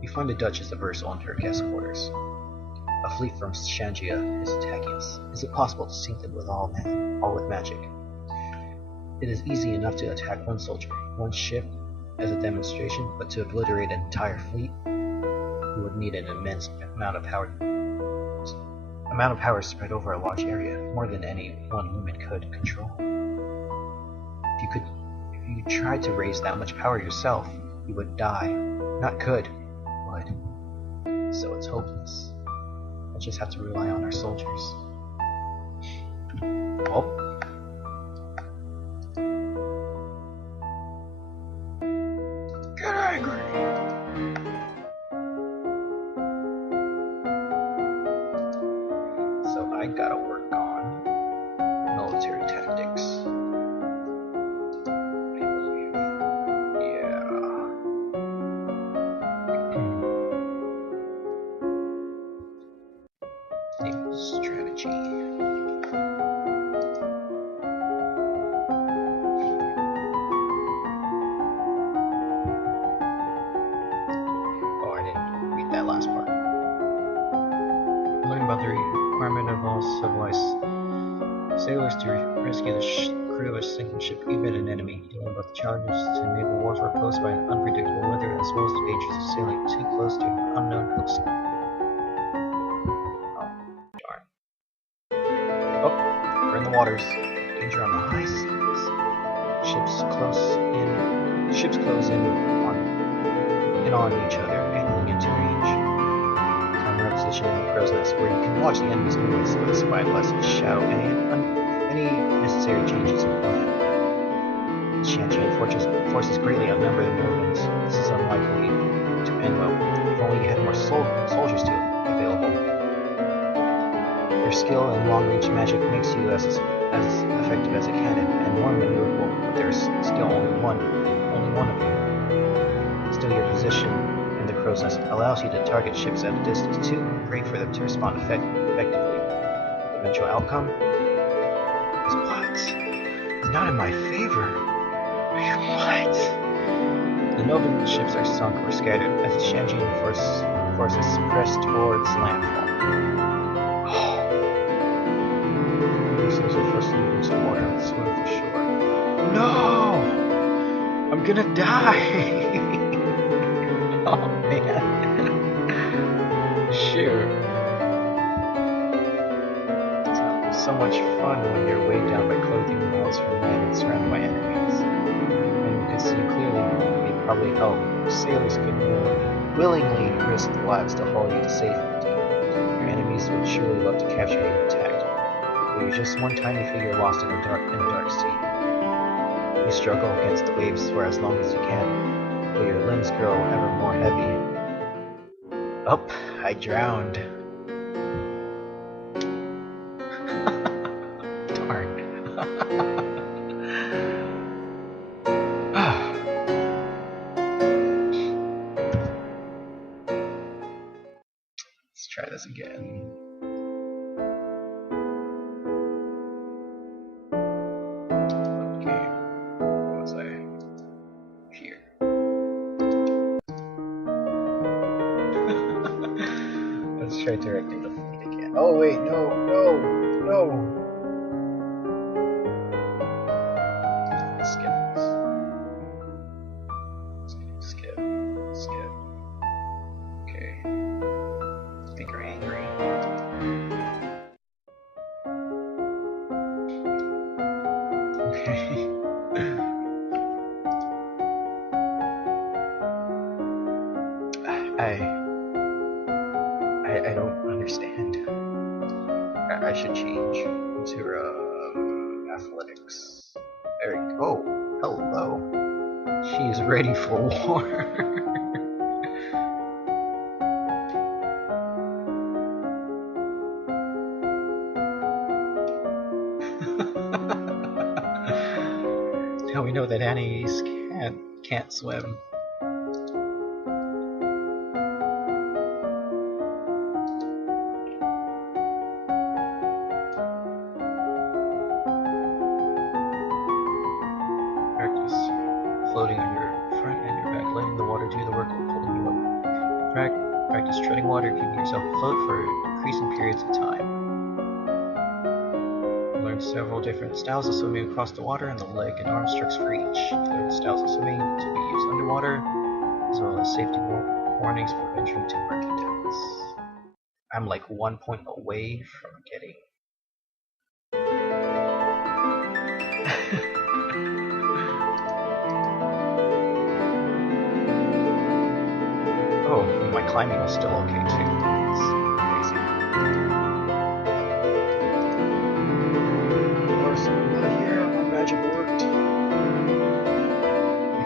We find the Duchess of Ursel in her guest quarters. A fleet from Shangia is attacking us. Is it possible to sink them with all with magic? It is easy enough to attack one soldier, one ship, as a demonstration, but to obliterate an entire fleet, we would need an immense amount of power. Spread over a large area, more than any one lumen could control. If you tried to raise that much power yourself, you would die. Not could, would. So it's hopeless. We'll just have to rely on our soldiers. Oh. Get angry! So I gotta work on military tactics. I believe. Yeah. Naval strategy. That last part. Learning about the requirement of all civilized sailors to rescue the crew of a sinking ship, even an enemy. You learn about the challenges to naval warfare posed by unpredictable weather, as well as the dangers of sailing too close to an unknown coastline. Oh, darn. Oh, we're in the waters. Danger on the high seas. Ships close in on each other, angling into range. Camera position in the crow's nest, where you can watch the enemy's movements with a spyglass shadow any necessary changes in plan. Shantian forces greatly outnumber the Normans. This is unlikely to end well. If only you had more soldiers available. Your skill in long-range magic makes you as effective as a cannon, and more maneuverable, but there's still only one of you. Still, your position in the crow's nest allows you to target ships at a distance too great for them to respond effectively. The eventual outcome is what? It's not in my favor. What? The Novan ships are sunk or scattered as the Shanjian forces press towards landfall. These things are forced to leave the water and swim for shore. No! I'm gonna die! Oh man. Shoot. It's so much fun when you're weighed down by clothing miles from land and surrounded by enemies. When you can see clearly, it probably help. Sailors could willingly risk their lives to haul you to safety. Your enemies would surely love to capture you intact. But you're just one tiny figure lost in a dark sea. You struggle against the waves for as long as you can. But your limbs grow ever more heavy. Oh, I drowned. Darn. Let's try this again. Okay, where was I? Here. Let's try directing the fleet again. Oh wait, no. I don't understand. I should change into athletics. There we go. Hello. She is ready for war. Now we know that Annie's can't swim. Practice floating on your front and your back, letting the water do the work of pulling you up. Practice treading water, keeping yourself afloat for increasing periods of time. Learn several different styles of swimming across the water and the leg and arm strokes for each. Learn styles of swimming to be used underwater, as well as safety warnings for entering to murky depths. I'm like 1 point away from getting. Oh, my climbing was still okay too. It's crazy. Of course, not here. My magic worked. I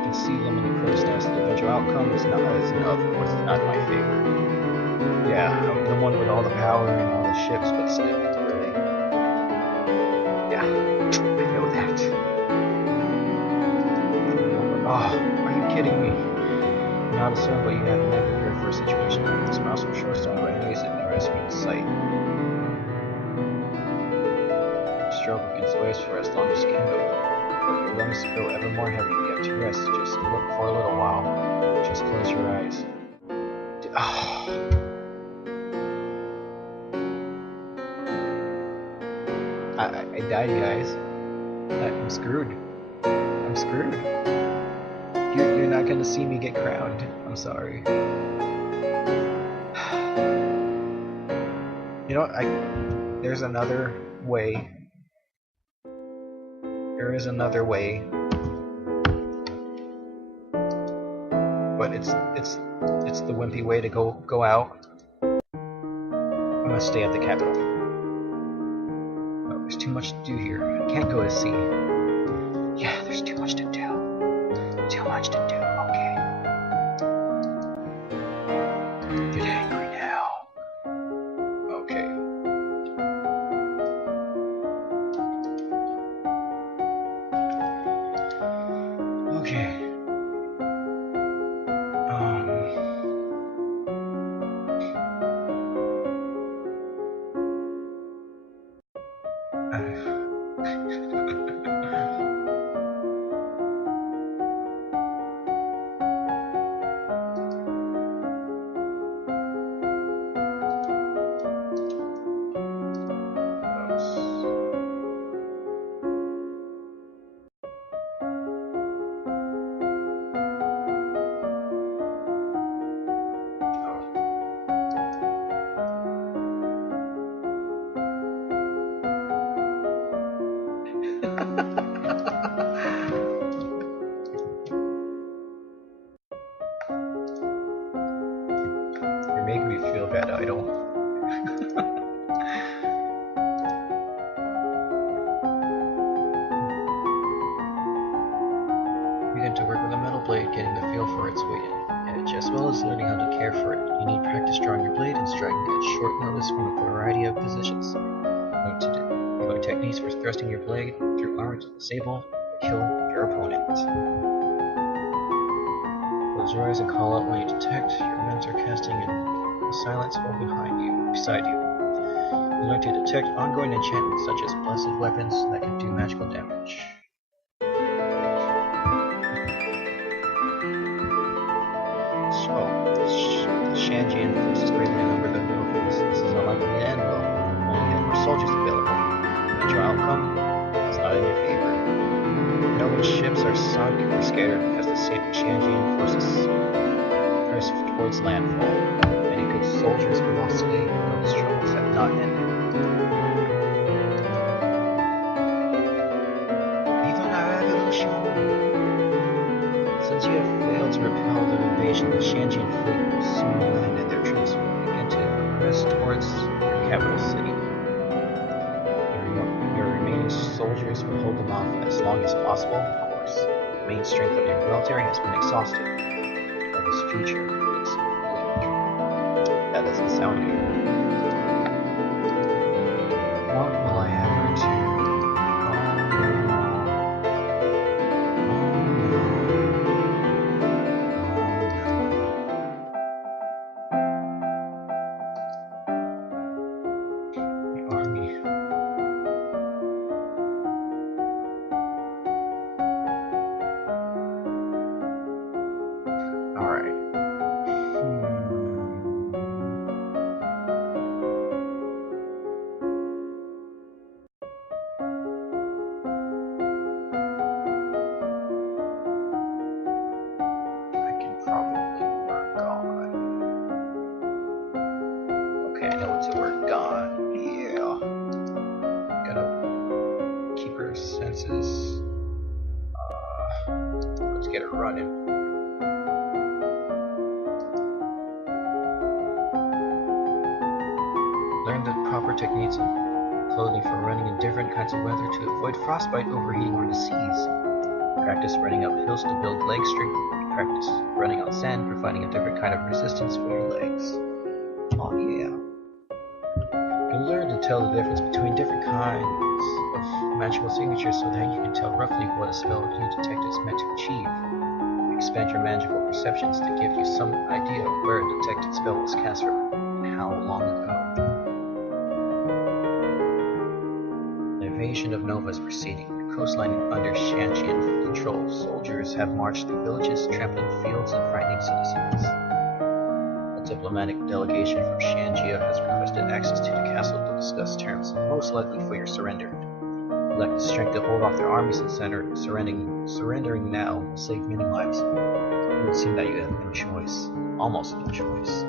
can see them in the crow's nest. The eventual outcome is not, of course, it's not in my favor. Yeah, I'm the one with all the power and all the ships, but still, really. Yeah, I know that. Oh, are you kidding me? Not a son, but you have never prepared for a situation like this. Mouse from Shorestone right away is in the rescue site. Stroke against the waves for as long as you can, but your lungs grow ever more heavy. You have to rest. Just look for a little while. Just close your eyes. I died, guys. I'm screwed. I'm screwed. You're not gonna see me get crowned. I'm sorry. You know what? There's another way. There is another way. But it's the wimpy way to go out. I'm gonna stay at the capital. Oh, there's too much to do here. I can't go to sea. Yeah, there's too much to do. Too much to do. Okay. Get angry now. Okay. Okay. You're making me feel bad, Idol. Begin to work with a metal blade, getting the feel for its weight and edge, as well as learning how to care for it. You need practice drawing your blade and striking at short notice from a variety of positions. Learn techniques for thrusting your blade through armor to disable or kill your opponent. Close your eyes and call out when you detect your enemies are casting in silence while beside you. You learn to detect ongoing enchantments such as blessed weapons that can do magical damage. Shanjian forces greatly outnumber the Dolphins. This is unlikely to end well. Only have more soldiers available. Eventual outcome is not in your favor. No ships are sunk or scattered as the Shanjian forces press towards landfall. Many good soldiers were lost today, though the struggles have not ended. Viva la revolution! Since you Shanjia failed to repel the invasion, the Shanjian fleet will soon land and their troops will begin to press towards your capital city. Your remaining soldiers will hold them off as long as possible, of course. The main strength of your military has been exhausted, but its future is bleak. That doesn't sound good. What will I ever do? Okay, I know what to work on. Yeah. Gotta keep her senses. Let's get her running. Learn the proper techniques of clothing for running in different kinds of weather to avoid frostbite, overheating, or disease. Practice running up hills to build leg strength. Practice running on sand, providing a different kind of resistance for your legs. Oh yeah. You learn to tell the difference between different kinds of magical signatures so that you can tell roughly what a spell you detect is meant to achieve. Expand your magical perceptions to give you some idea of where a detected spell was cast from and how long ago. The invasion of Nova is proceeding. The coastline under Shanjian control. Soldiers have marched through villages, trampling fields, and frightening citizens. A diplomatic delegation from Shanjia has requested access to the castle to discuss terms, most likely for your surrender. You lack the strength to hold off their armies and surrendering now will save many lives. It would seem that you have no choice. Almost no choice.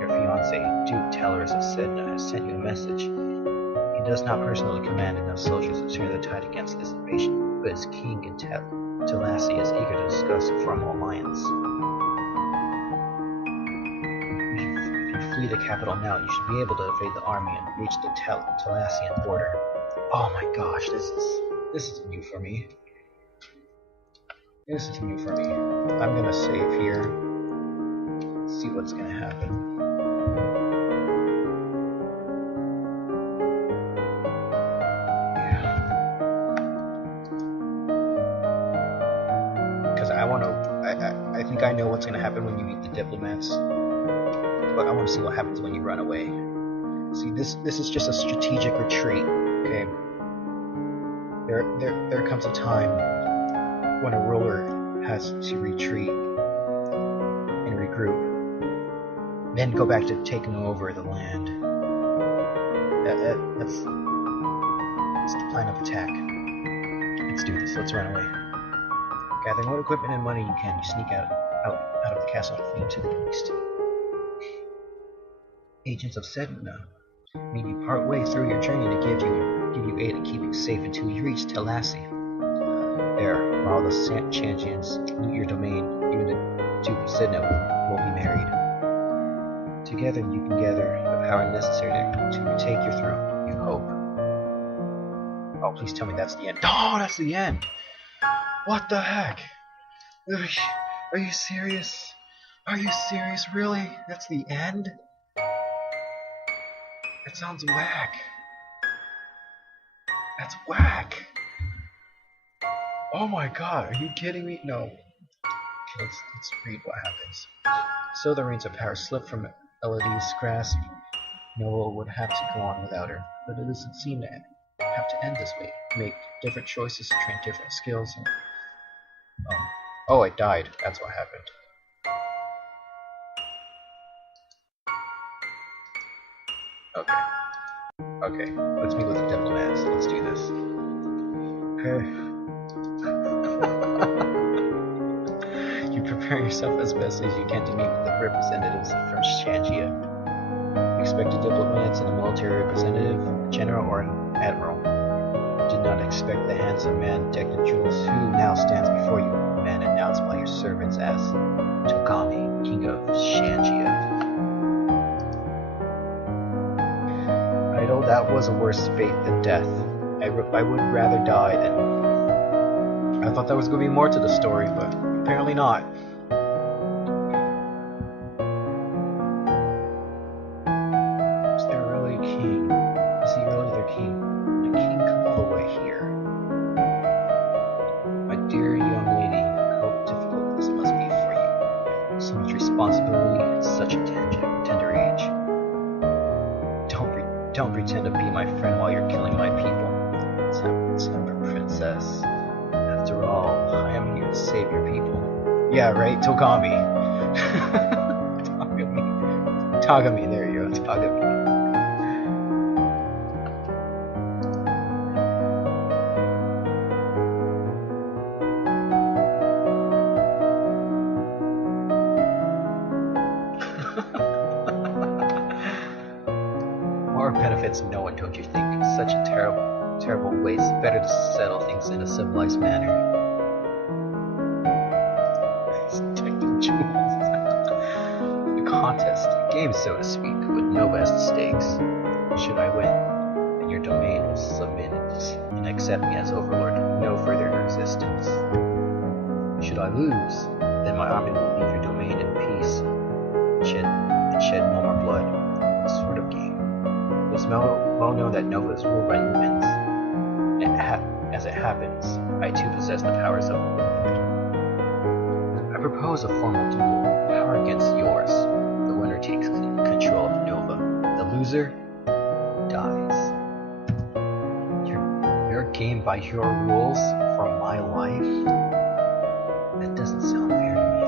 Your fiancé, Duke Talers of Sedna, has sent you a message. He does not personally command enough soldiers to turn the tide against this invasion, but his king in Talassi is eager to discuss a formal alliance. If you flee the capital now, you should be able to evade the army and reach the Talassian border. Oh my gosh, this is new for me. This is new for me. I'm gonna save here. See what's gonna happen. I think I know what's going to happen when you meet the diplomats, but I want to see what happens when you run away. See, this is just a strategic retreat. Okay, there comes a time when a ruler has to retreat and regroup, then go back to taking over the land. That's the plan of attack. Let's do this. Let's run away. Gathering what equipment and money you can, you sneak out of the castle and flee to the east. Agents of Sedna meet you part way through your journey to give you aid and keep you safe until you reach Talassi. There, while the Shanjians loot your domain, you and the Duke of Sedna will be married. Together you can gather the power necessary to retake your throne, you hope. Oh, please tell me that's the end. Oh, that's the end! What the heck? Are you serious? Are you serious? Really? That's the end? That sounds whack. That's whack. Oh my god, are you kidding me? No. Okay, let's read what happens. So the reins of power slip from Elodie's grasp. Noah would have to go on without her, but it doesn't seem to have to end this way. Make different choices, train different skills, and oh, I died. That's what happened. Okay, let's meet with the diplomats. Let's do this. Okay. You prepare yourself as best as you can to meet with the representatives from Shanjia. Expect a diplomat and a military representative, a general, or an admiral. Do not expect the handsome man decked in jewels who now stands before you. men announced by your servants as Togami, king of Shangia. I know that was a worse fate than death. I would rather die than... I thought there was going to be more to the story, but apparently not. Is there really a king? Is he really their king? Would a king come all the way here? My dear young lady, how difficult this must be for you. So much responsibility at such a tender age. Don't pretend to be my friend while you're killing my people. Temper, princess. After all, I am here to save your people. Yeah, right, Togami. Togami, there you go, Togami. More benefits no one, don't you think? Such a terrible waste. Better to settle things in a civilized manner. Detecting jewels. A contest, a game so to speak, with no vast stakes. Should I win, then your domain will submit and accept me as overlord with no further resistance. Should I lose, then my army will leave your domain in peace and shed no more blood. What sort of game? It is well known that Nova is ruled by humans. As it happens, I too possess the powers of a woman. I propose a formal duel, power against yours. The winner takes control of Nova. The loser dies. Your game by your rules for my life? That doesn't sound fair to me.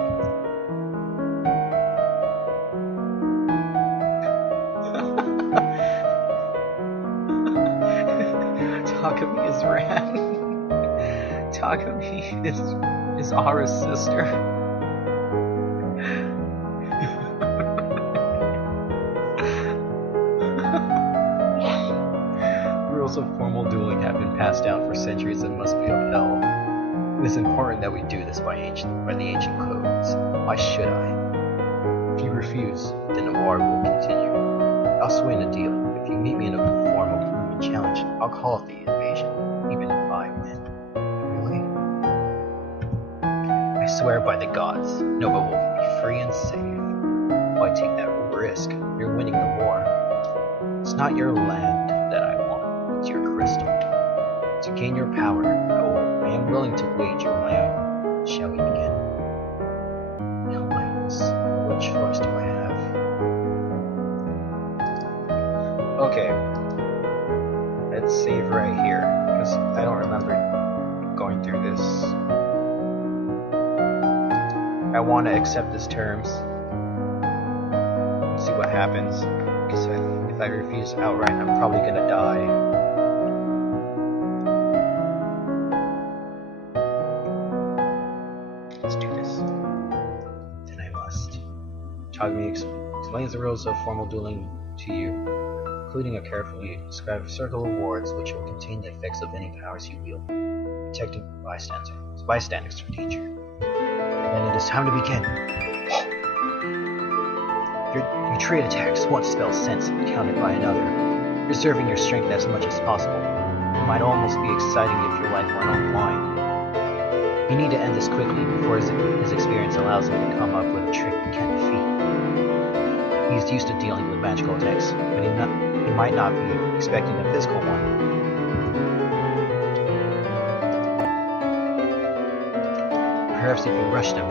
Takumi is Ran. Takumi is Ara's sister. Rules of formal dueling have been passed down for centuries and must be upheld. It is important that we do this by the ancient codes. Why should I? If you refuse, then the war will continue. I'll swing a deal. If you meet me in a formal human challenge, I'll call it the invasion, even if I win. Really? I swear by the gods, Nova will be free and safe. Why take that risk? You're winning the war. It's not your land that I want, it's your crystal. To gain your power, I am willing to wager my own. Shall we begin? Your Highness, what choice do I have? Okay. Let's save right here, because I don't remember going through this. I want to accept his terms. See what happens. Because if I refuse outright, I'm probably gonna die. Let's do this. Then I must. Takumi explains the rules of formal dueling to you, including a carefully described circle of wards which will contain the effects of any powers you wield, protecting bystanders from danger. Then it is time to begin. Your trade attacks one spell sense countered by another, preserving your strength as much as possible. It might almost be exciting if your life went on the line. You need to end this quickly before his experience allows him to come up with a trick you can't defeat. He is used to dealing with magical attacks, but he might not be expecting a physical one. Perhaps if you rushed him,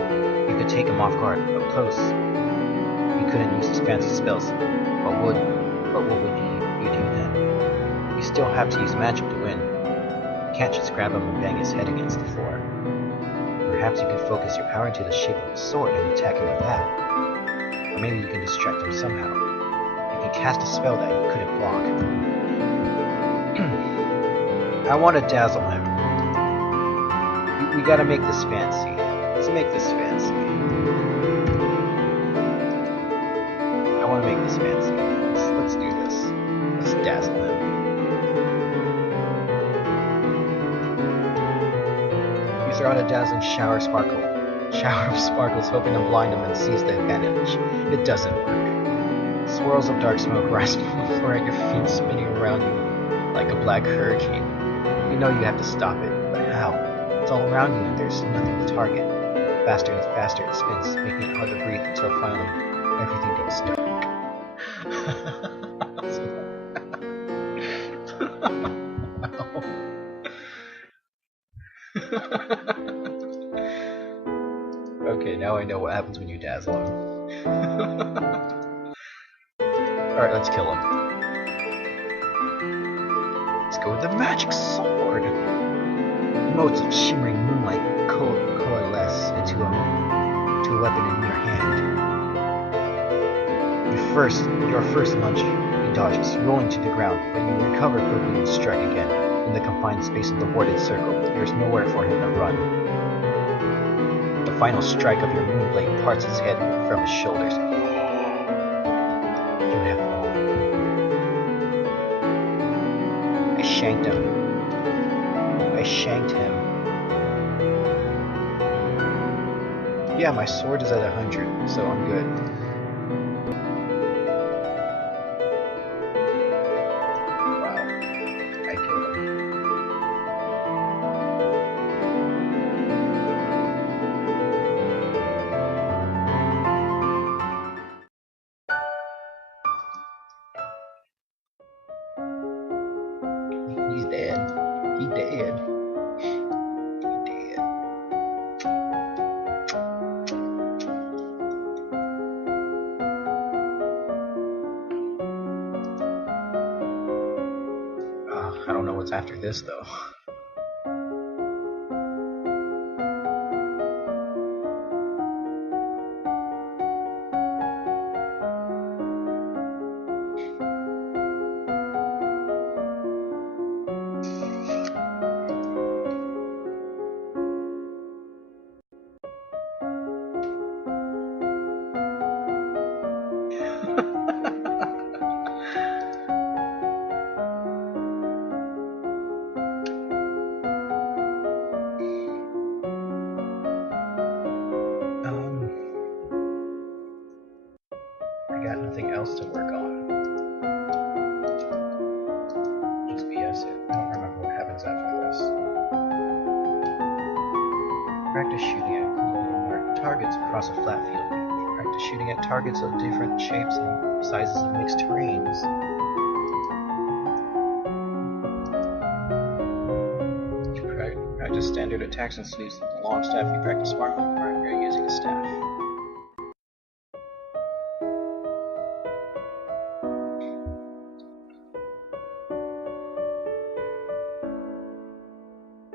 you could take him off guard, up close. You couldn't use his fancy spells. What would you do then? You still have to use magic to win. You can't just grab him and bang his head against the floor. Perhaps you could focus your power into the shape of a sword and attack him with that. Or maybe you can distract him somehow. You can cast a spell that you couldn't block. I want to dazzle him. We gotta make this fancy. Let's make this fancy. I want to make this fancy. Let's do this. Let's dazzle him. You throw out a dazzling shower of sparkles, hoping to blind him and seize the advantage. It doesn't work. Swirls of dark smoke rise from the floor at your feet, spinning around you like a black hurricane. You know you have to stop it, but how? It's all around you and there's nothing to target. Faster and faster it spins, making it hard to breathe until finally everything goes dark. Okay, now I know what happens when you dazzle him. Alright, let's kill him. Let's go with the magic sword! Motes of shimmering moonlight coalesce into a weapon in your hand. Your first lunge, he dodges, rolling to the ground, but you recover quickly and strike again. In the confined space of the warded circle, there is nowhere for him to run. The final strike of your moonblade parts his head from his shoulders. You have fallen. I shanked him. Yeah, my sword is at 100, so I'm good. Wow, I killed him. He's dead. He dead. I don't know what's after this, though. I got nothing else to work on. Just BS it. I don't remember what happens after this. Practice shooting at marked targets across a flat field. Practice shooting at targets of different shapes and sizes of mixed terrains. Practice standard attacks and sweeps with the long staff. You practice smartly when you're using a staff.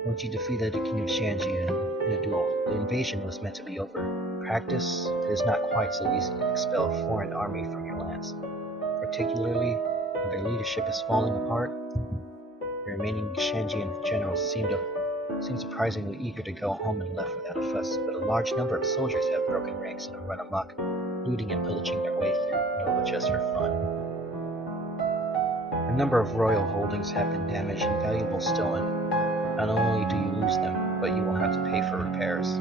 Once you defeated the King of Shanji in a duel, the invasion was meant to be over. Practice, it is not quite so easy to expel a foreign army from your lands. Particularly when their leadership is falling apart, the remaining Shanjian generals seem surprisingly eager to go home and left without a fuss, but a large number of soldiers have broken ranks and have run amok, looting and pillaging their way through Nova just for fun. A number of royal holdings have been damaged and valuables stolen. Not only do you lose them, but you will have to pay for repairs.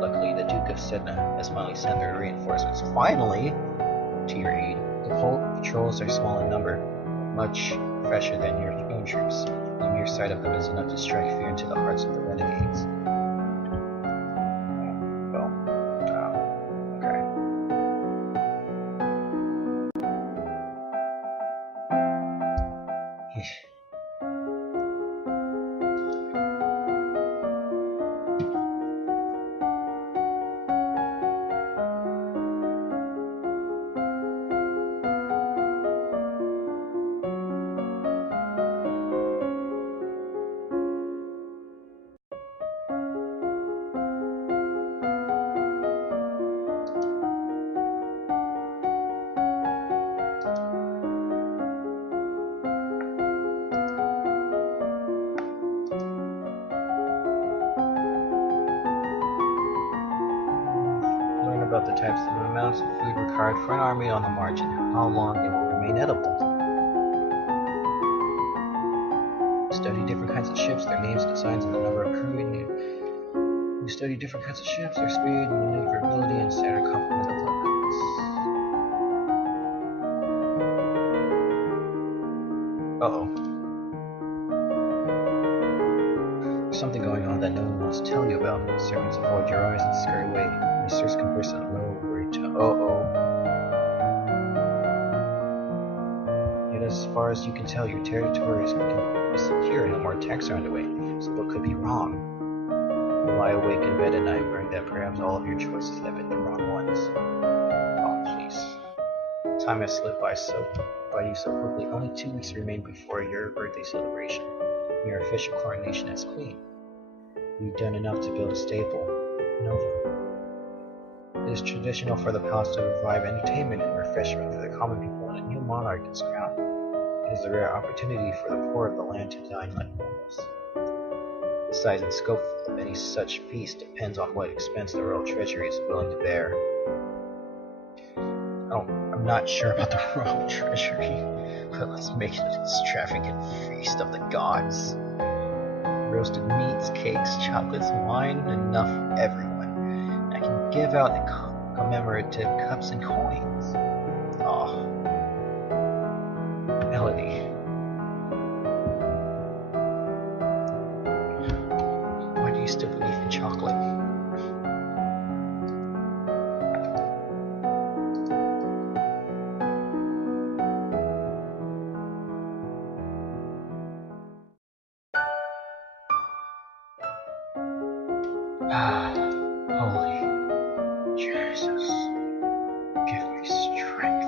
Luckily, the Duke of Sedna has finally sent their reinforcements finally to your aid. The patrols are small in number, much fresher than your own troops. The mere sight of them is enough to strike fear into the hearts of the renegades. Okay. About the types of amounts of food required for an army on the march and how long they will remain edible. Study different kinds of ships, their names, designs, and the number of crew We study different kinds of ships, their speed, maneuverability, and standard complement of weapons. Uh-oh. There's something going on that no one wants to tell you about. Servants avoid your eyes and scurry away. Ministers converse in a low, worried tone. Yet as far as you can tell, your territory is secure. No more attacks are underway. So what could be wrong? You lie awake in bed at night, worrying that perhaps all of your choices have been the wrong ones. Oh, please. Time has slipped by you so quickly. Only 2 weeks remain before your birthday celebration, and your official coronation as queen. You've done enough to build a stable. No. It is traditional for the palace to provide entertainment and refreshment for the common people when a new monarch is crowned. It is a rare opportunity for the poor of the land to dine like normals. The size and scope of any such feast depends on what expense the royal treasury is willing to bear. Oh, I'm not sure about the royal treasury, but let's make it an extravagant feast of the gods. Roasted meats, cakes, chocolates, wine, enough for everyone. I can give out the commemorative cups and coins. Oh. Melody. Why do you still believe in chocolate? Holy Jesus, give me strength.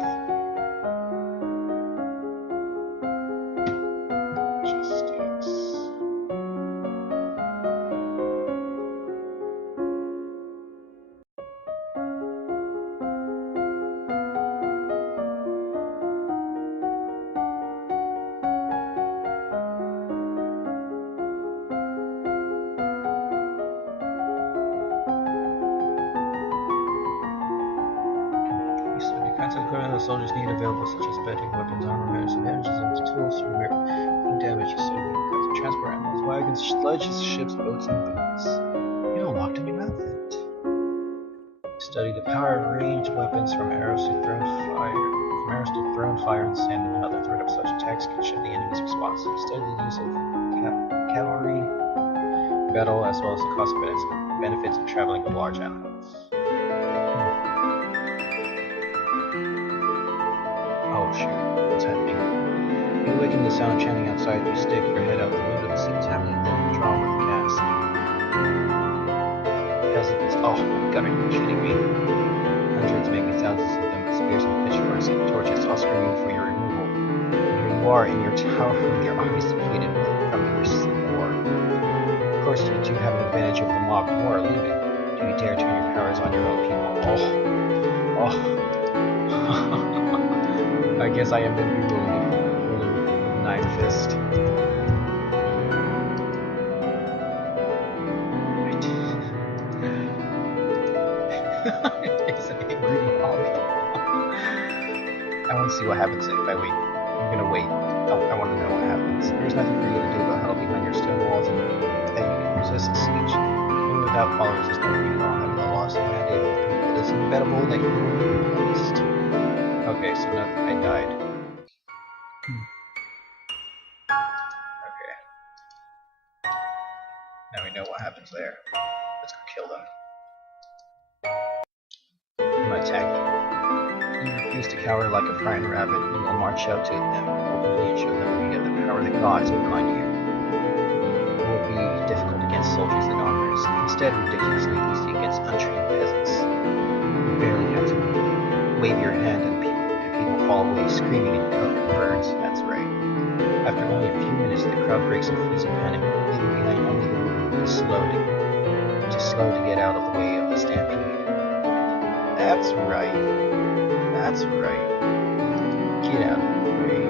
Equipment the soldiers need available, such as bedding, weapons, armor, medicine, bandages, and tools to repair damage. So many kinds of transport animals, wagons, sledges, ships, boats, and boots. You know, locked in your outfit. Study the power of ranged weapons from arrows to thrown fire, and sand, and how the threat of such attacks can shift the enemy's response. Study the use of cavalry battle, as well as the cost benefits of traveling with large animals. Oh shoot, what's happening? You awaken the sound of chanting outside, you stick your head out the window to see what's happening, then you draw with the gas. Peasants, oh my god, are you kidding me? Hundreds, maybe thousands of them with spears and pitchforks and torches, all screaming for your removal. And here you are in your tower with your armies depleted from your civil war. Of course, you do have an advantage over the mob. You are looted. Do you dare turn your powers on your own people? Oh. I guess I am going to be ruling with an iron fist. It's an angry mob. I want to see what happens if I wait. I'm going to wait. I want to know what happens. There's nothing for you to do but huddle behind your stone walls and you can resist the siege. Even without followers, there's no reason I'll have the loss of mandate over people. It is inevitable that you will be replaced. Okay, so now I died. Okay. Now we know what happens there. Let's go kill them. I'm gonna attack them. You refuse to cower like a frightened rabbit. You will march out to them openly and show them you have the power of the gods behind you. It will be difficult against soldiers and armors. Instead, ridiculously easy against untrained peasants. You barely have to wave your hand and people fall away screaming in birds. That's right. After only a few minutes, the crowd breaks and flees in panic, leaving behind only the wounded and too slow to get out of the way of the stampede. That's right. That's right. Get out of the way.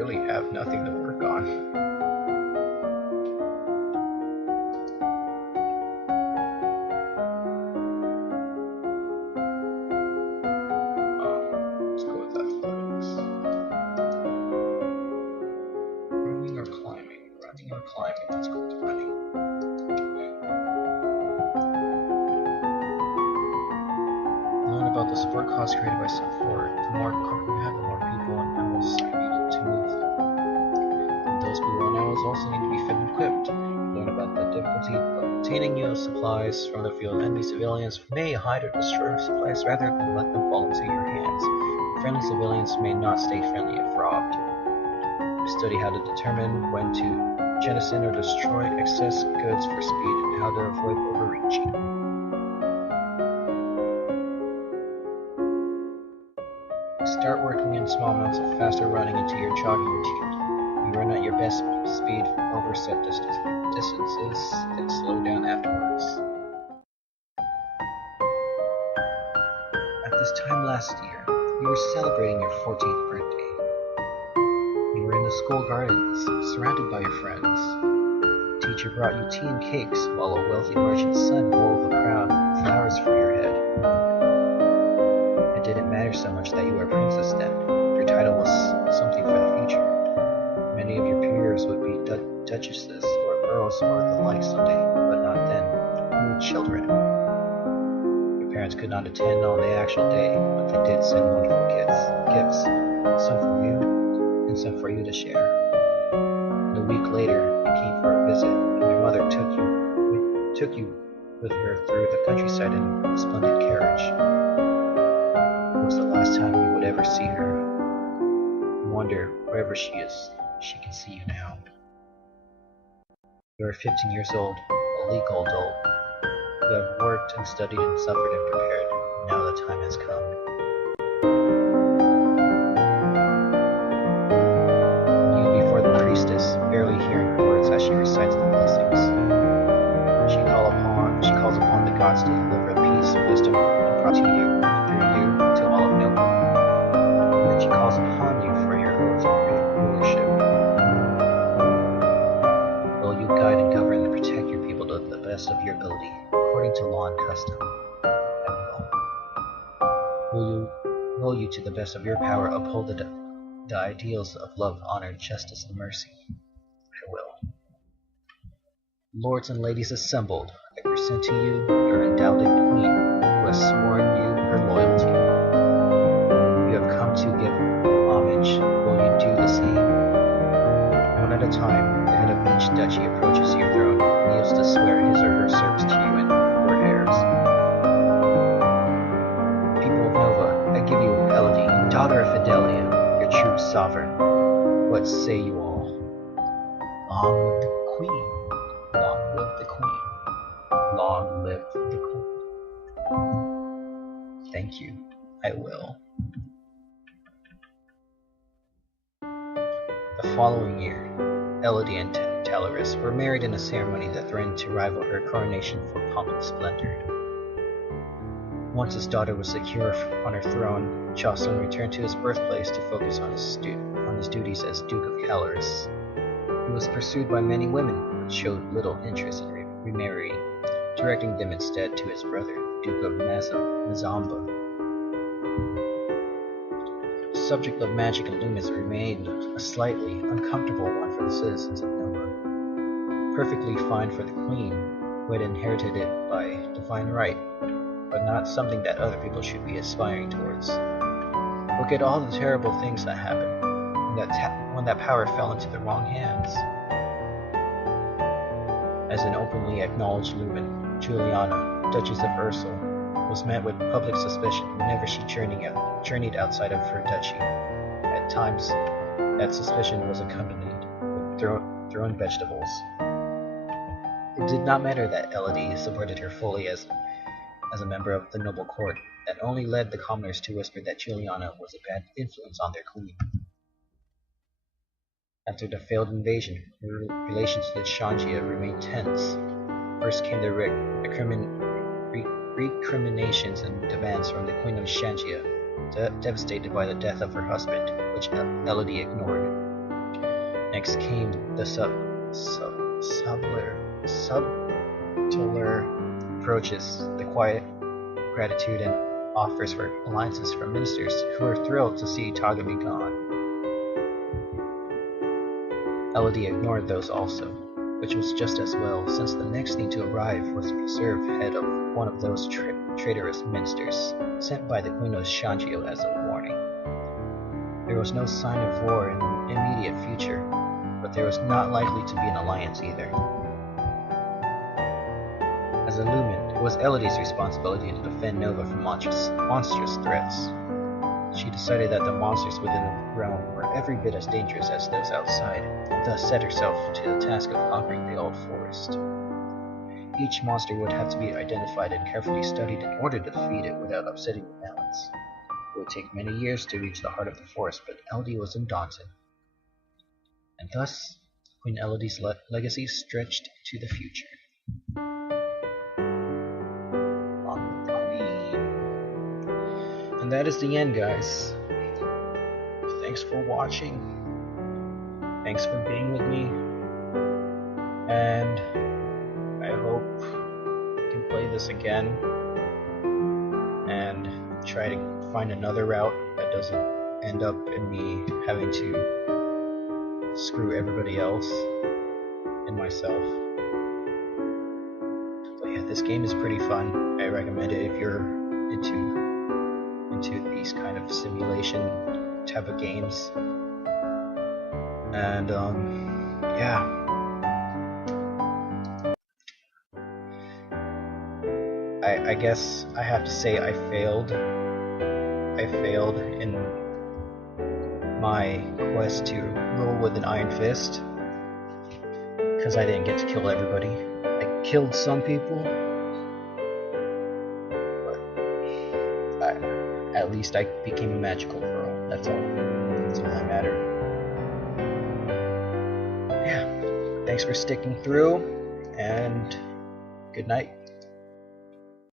really have nothing to work on. Let's go with athletics. Running or climbing? Running or climbing? Let's go with running. Learn about the support costs created by support. The more you have, the more people and animals are needed to move them. And those people and animals also need to be fed and equipped. Learn about the difficulty of obtaining new supplies from the field. Enemy civilians may hide or destroy supplies rather than let them fall into your hands. Friendly civilians may not stay friendly if robbed. Study how to determine when to jettison or destroy excess goods for speed and how to avoid overreaching. Start working in small amounts of faster running into your jogging routine. You run at your best speed over set distances, then slow down afterwards. At this time last year, you were celebrating your 14th birthday. You were in the school gardens, surrounded by your friends. The teacher brought you tea and cakes, while a wealthy merchant's son wove a crown of flowers for your head. It didn't matter so much that you were a princess then. Your title was something for the future. Many of your peers would be duchesses or earls or the like someday, but not then. You were children. Your parents could not attend on the actual day, but they did send wonderful gifts, some for you and some for you to share. And a week later, you came for a visit, and your mother took you with her through the countryside in a splendid carriage. It was the last time you would ever see her. You wonder, wherever she is, she can see you now. You are 15 years old, a legal adult. You have worked and studied and suffered and prepared. Now the time has come. Kneel before the priestess, barely hearing her words as she recites the blessings. She calls upon the gods to deliver peace, wisdom, and prosperity to you, through you, to all of noble. And then she calls upon you for your oath of rulership. Will you guide and govern and protect your people to the best of your ability, according to law and custom? I will. Will you, to the best of your power, uphold the ideals of love, honor, justice, and mercy? I will. Lords and ladies assembled, I present to you your undoubted queen, who has sworn you her loyalty. You have come to give homage. Will you do the same? One at a time, the head of each duchy approaches your throne, kneels to swear his or her service to you and your heirs. People of Nova, I give you Elodie, daughter of Fidelia, your true sovereign. What say you all? Long live the queen! Long live the queen! Long live the queen! Thank you. I will. The following year, Elodie and Talaris were married in a ceremony that threatened to rival her coronation for pomp and splendor. Once his daughter was secure on her throne, Jocelyn returned to his birthplace to focus on his duties as Duke of Calaris. He was pursued by many women, but showed little interest in remarrying, directing them instead to his brother, Duke of Mazamba. The subject of magic and luminance remained a slightly uncomfortable one for the citizens of Nova. Perfectly fine for the queen, who had inherited it by divine right, but not something that other people should be aspiring towards. Look at all the terrible things that happened when that power fell into the wrong hands. As an openly acknowledged lumen, Juliana, Duchess of Ursel, was met with public suspicion whenever she journeyed outside of her duchy. At times, that suspicion was accompanied with thrown vegetables. It did not matter that Elodie supported her fully as a member of the noble court. That only led the commoners to whisper that Juliana was a bad influence on their queen. After the failed invasion, her relations with Shangia remained tense. First came the recriminations and demands from the Queen of Shangia, devastated by the death of her husband, which Elodie ignored. Next came the subtler approaches, the quiet gratitude and offers for alliances from ministers who were thrilled to see Tagami gone. Elodie ignored those also, which was just as well, since the next thing to arrive was the reserve head of one of those traitorous ministers, sent by the Queen of Shangio as a warning. There was no sign of war in the immediate future, but there was not likely to be an alliance either. As a Lumen, it was Elodie's responsibility to defend Nova from monstrous threats. She decided that the monsters within the realm were every bit as dangerous as those outside, and thus set herself to the task of conquering the old forest. Each monster would have to be identified and carefully studied in order to defeat it without upsetting the balance. It would take many years to reach the heart of the forest, but Elodie was undaunted. And thus, Queen Elodie's legacy stretched to the future. On the Queen. And that is the end, guys. Thanks for watching. Thanks for being with me. And I hope we can play this again and try to find another route that doesn't end up in me having to screw everybody else and myself. But yeah, this game is pretty fun. I recommend it if you're into these kind of simulation type of games. And yeah. I guess I have to say I failed. I failed in my quest to rule with an iron fist, because I didn't get to kill everybody. I killed some people, but at least I became a magical girl. That's all that mattered. Yeah, thanks for sticking through, and good night.